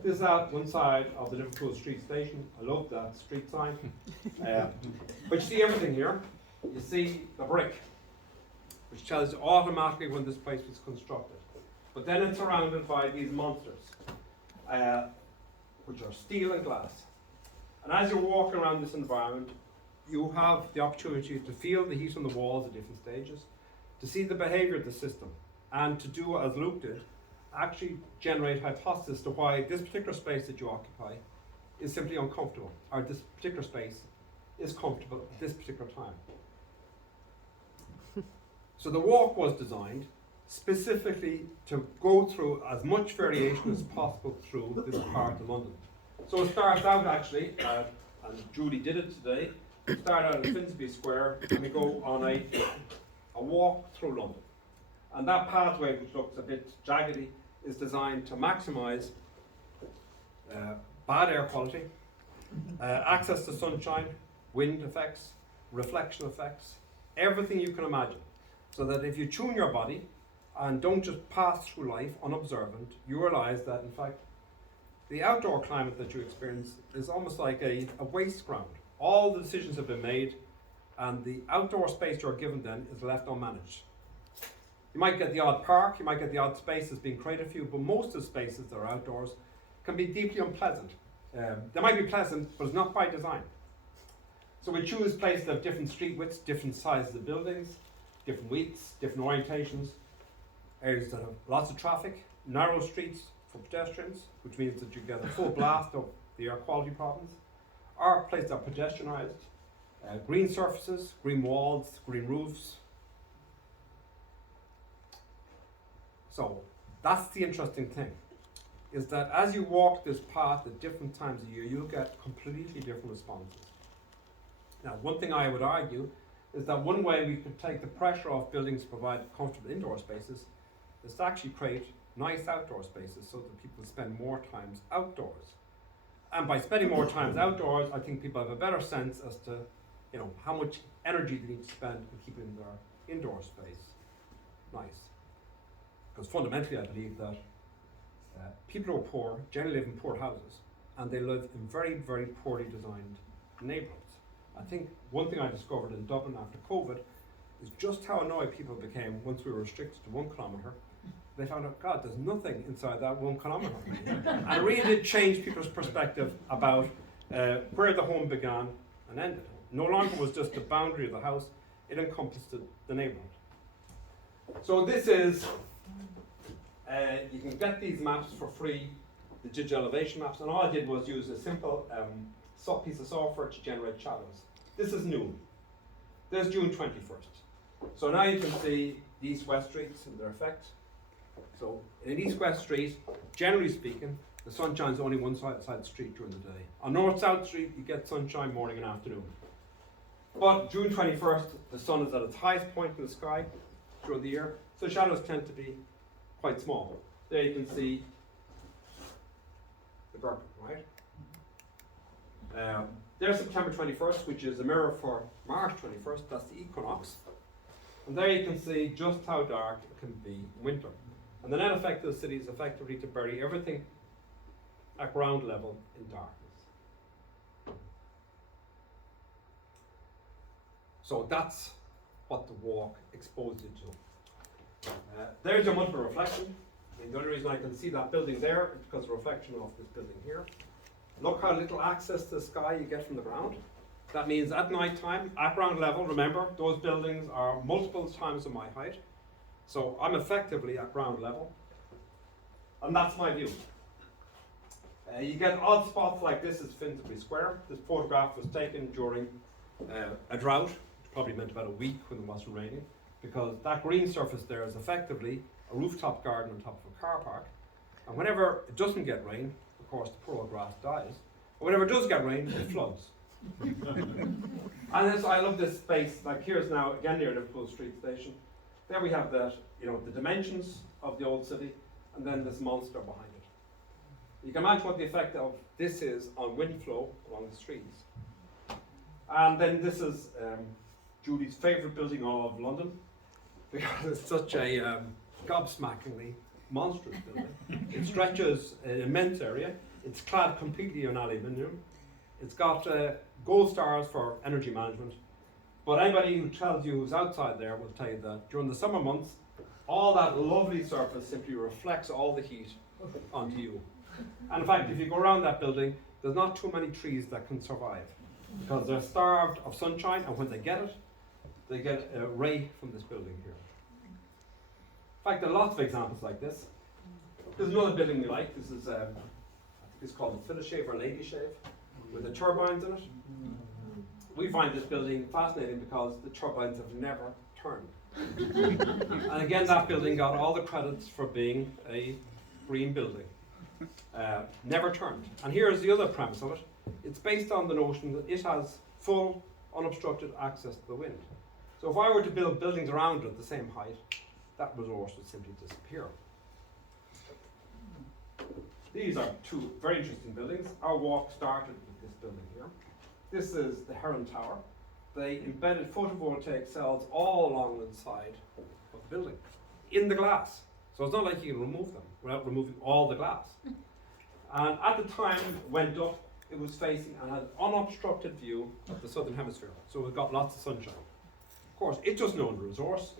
This is out one side of the Liverpool Street Station. I love that street sign. But you see everything here. You see the brick, which tells you automatically when this place was constructed. But then it's surrounded by these monsters, which are steel and glass. And as you're walking around this environment, you have the opportunity to feel the heat on the walls at different stages, to see the behavior of the system, and to do as Luke did, actually generate hypotheses to why this particular space that you occupy is simply uncomfortable, or this particular space is comfortable at this particular time. So the walk was designed specifically to go through as much variation as possible through this part of London. So it starts out actually, and Judy did it today, we start out at Finsbury Square and we go on a walk through London. And that pathway, which looks a bit jaggedy, is designed to maximise bad air quality, access to sunshine, wind effects, reflection effects, everything you can imagine. So that if you tune your body and don't just pass through life unobservant, you realise that in fact the outdoor climate that you experience is almost like a waste ground. All the decisions have been made and the outdoor space you're given then is left unmanaged. You might get the odd park, you might get the odd spaces being created for you, but most of the spaces that are outdoors can be deeply unpleasant. They might be pleasant, but it's not by design. So we choose places that have different street widths, different sizes of buildings, different widths, different orientations, areas that have lots of traffic, narrow streets for pedestrians, which means that you get a full blast of the air quality problems, or places that are pedestrianised, green surfaces, green walls, green roofs. So that's the interesting thing, is that as you walk this path at different times of year, you'll get completely different responses. Now, one thing I would argue is that one way we could take the pressure off buildings to provide comfortable indoor spaces is to actually create nice outdoor spaces so that people spend more times outdoors. And by spending more times outdoors, I think people have a better sense as to, how much energy they need to spend in keeping their indoor space nice. because fundamentally I believe that people who are poor generally live in poor houses, and they live in very, very poorly designed neighbourhoods. I think one thing I discovered in Dublin after COVID is just how annoyed people became once we were restricted to 1 kilometre. They found out, God, there's nothing inside that 1 kilometre. And it really did change people's perspective about where the home began and ended. No longer was just the boundary of the house, it encompassed the neighbourhood. So this is, you can get these maps for free, the digital elevation maps, and all I did was use a simple piece of software to generate shadows. This is noon. There's June 21st. So now you can see the east-west streets and their effect. So in East-West Street, generally speaking, the sun shines only one side of the street during the day. On North-South Street, you get sunshine morning and afternoon. But June 21st, the sun is at its highest point in the sky throughout the year, so shadows tend to be quite small. There you can see the Birkin, right? There's September 21st, which is a mirror for March 21st, that's the equinox. And there you can see just how dark it can be in winter. And the net effect of the city is effectively to bury everything at ground level in darkness. So that's what the walk exposed you to. There's your multiple reflection. And the only reason I can see that building there is because of the reflection of this building here. Look how little access to the sky you get from the ground. That means at night time, at ground level, remember, those buildings are multiple times of my height. So I'm effectively at ground level. And that's my view. You get odd spots like this is Finsbury Square. This photograph was taken during a drought, which probably meant about a week when it wasn't raining, because that green surface there is effectively a rooftop garden on top of a car park. And whenever it doesn't get rain, of course the poor old grass dies. But whenever it does get rain, it floods. And I love this space. Like here's now again near Liverpool Street Station. There we have that, the dimensions of the old city, and then this monster behind it. You can imagine what the effect of this is on wind flow along the streets. And then this is Julie's favourite building of London, because it's such a gobsmackingly monstrous building. It stretches an immense area. It's clad completely in aluminium. It's got gold stars for energy management. But anybody who tells you who's outside there will tell you that during the summer months, all that lovely surface simply reflects all the heat onto you. And in fact, if you go around that building, there's not too many trees that can survive, because they're starved of sunshine, and when they get it, they get a ray from this building here. In fact, there are lots of examples like this. There's another building we like. This is, I think it's called the Philishave or Lady Shave, with the turbines in it. We find this building fascinating because the turbines have never turned. And again, that building got all the credits for being a green building. Never turned. And here's the other premise of it. It's based on the notion that it has full, unobstructed access to the wind. So if I were to build buildings around it at the same height, that resource would simply disappear. These are two very interesting buildings. Our walk started with this building here. This is the Heron Tower. They embedded photovoltaic cells all along the side of the building, in the glass. So it's not like you can remove them without removing all the glass. And at the time it went up, it was facing and had an unobstructed view of the southern hemisphere. So it got lots of sunshine. Of course, it doesn't own the resource.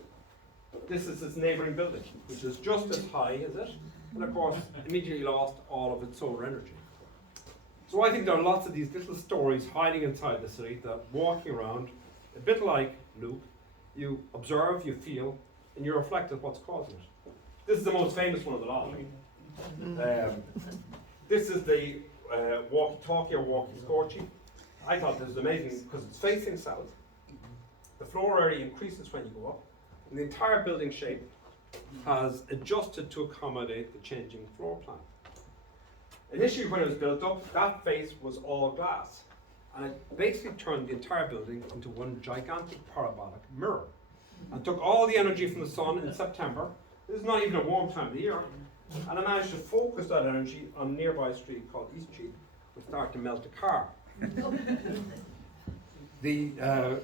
This is its neighbouring building, which is just as high as it, and of course immediately lost all of its solar energy. So I think there are lots of these little stories hiding inside the city that walking around, a bit like Luke, you observe, you feel, and you reflect on what's causing it. This is the most famous one of the lot. This is the walkie-talkie or walkie-scorchy. I thought this was amazing because it's facing south. The floor area increases when you go up, and the entire building shape has adjusted to accommodate the changing floor plan. Initially, when it was built up, that face was all glass, and it basically turned the entire building into one gigantic parabolic mirror, and took all the energy from the sun in September. This is not even a warm time of the year, and I managed to focus that energy on a nearby street called East Street, which started to melt the car. The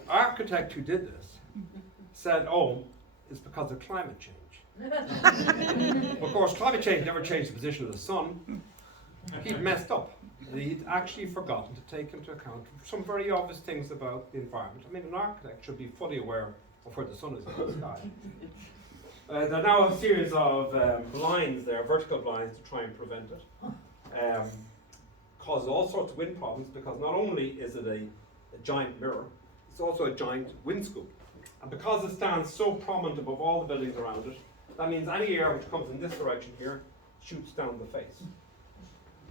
architect who did this said, "Oh, it's because of climate change." Of course, climate change never changed the position of the sun. He'd messed up. He'd actually forgotten to take into account some very obvious things about the environment. I mean, an architect should be fully aware of where the sun is in the sky. There are now a series of blinds there, vertical blinds, to try and prevent it. Causes all sorts of wind problems because not only is it a giant mirror, it's also a giant wind scoop. And because it stands so prominent above all the buildings around it, that means any air which comes in this direction here shoots down the face.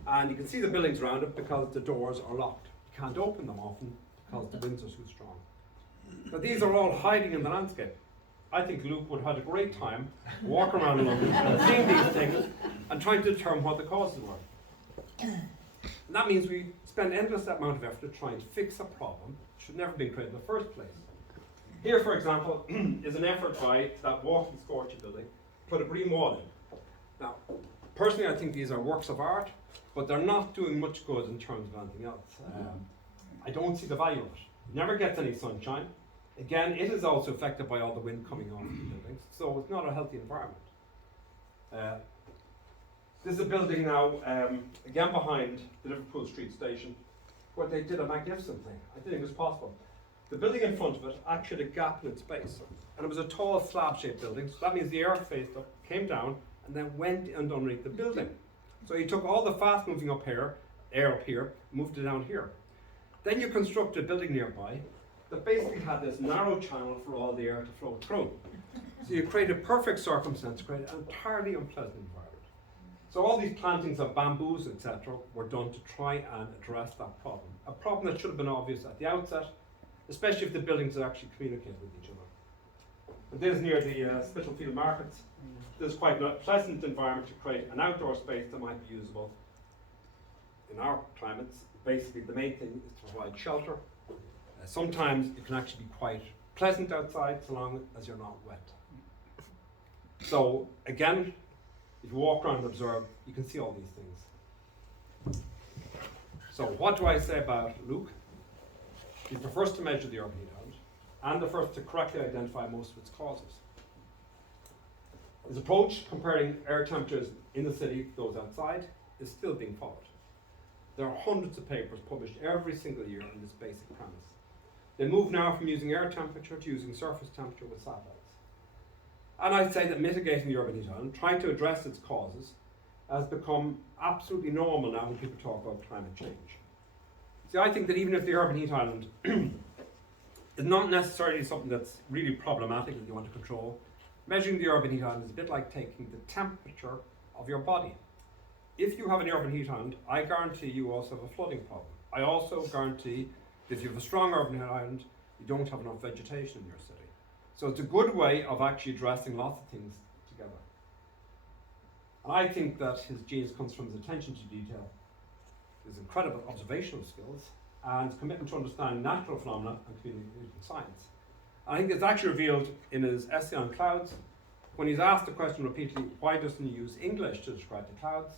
And you can see the buildings around it because the doors are locked. You can't open them often because the winds are too strong. Now these are all hiding in the landscape. I think Luke would have had a great time walking around London and seeing these things and trying to determine what the causes were. And that means we spend endless amount of effort trying to fix a problem that should never have been created in the first place. Here, for example, is an effort by that walking Scorcher building to put a green wall in. Now, personally, I think these are works of art, but they're not doing much good in terms of anything else. I don't see the value of it. It never gets any sunshine. Again, it is also affected by all the wind coming off the buildings, so it's not a healthy environment. This is a building now, again behind the Liverpool Street station, where they did a magnificent thing. I didn't think it was possible. The building in front of it actually had a gap in its base, and it was a tall slab-shaped building, so that means the air faced up, came down, and then went underneath the building. So you took all the fast-moving air up here, moved it down here. Then you constructed a building nearby that basically had this narrow channel for all the air to flow through. So you created perfect circumstance, created an entirely unpleasant environment. So all these plantings of bamboos, etc., were done to try and address that problem. A problem that should have been obvious at the outset, especially if the buildings had actually communicated with each other. And this is near the Spitalfield markets. This is quite a pleasant environment to create an outdoor space that might be usable. In our climates, basically the main thing is to provide shelter. Sometimes it can actually be quite pleasant outside so long as you're not wet. So again, if you walk around and observe, you can see all these things. So what do I say about Luke? He's the first to measure the urban heat island and the first to correctly identify most of its causes. His approach, comparing air temperatures in the city to those outside, is still being followed. There are hundreds of papers published every single year on this basic premise. They move now from using air temperature to using surface temperature with satellites. And I'd say that mitigating the urban heat island, trying to address its causes, has become absolutely normal now when people talk about climate change. See, I think that even if the urban heat island is not necessarily something that's really problematic that you want to control, measuring the urban heat island is a bit like taking the temperature of your body. If you have an urban heat island, I guarantee you also have a flooding problem. I also guarantee that if you have a strong urban heat island, you don't have enough vegetation in your city. So it's a good way of actually addressing lots of things together. And I think that his genius comes from his attention to detail, his incredible observational skills, and his commitment to understanding natural phenomena and communicating science. I think it's actually revealed in his essay on clouds, when he's asked the question repeatedly, why doesn't he use English to describe the clouds?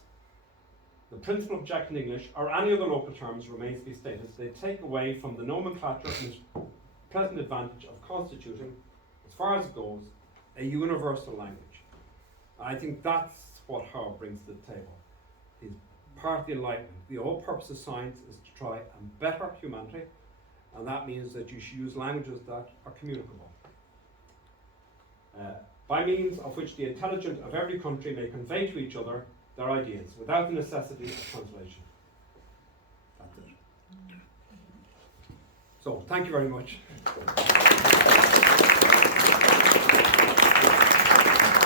The principal object in English, or any other local terms, remains to be stated. They take away from the nomenclature and its present advantage of constituting, as far as it goes, a universal language. I think that's what Howard brings to the table. He's part of the Enlightenment. The whole purpose of science is to try and better humanity, and that means that you should use languages that are communicable, by means of which the intelligent of every country may convey to each other their ideas without the necessity of translation. That's it. So, thank you very much.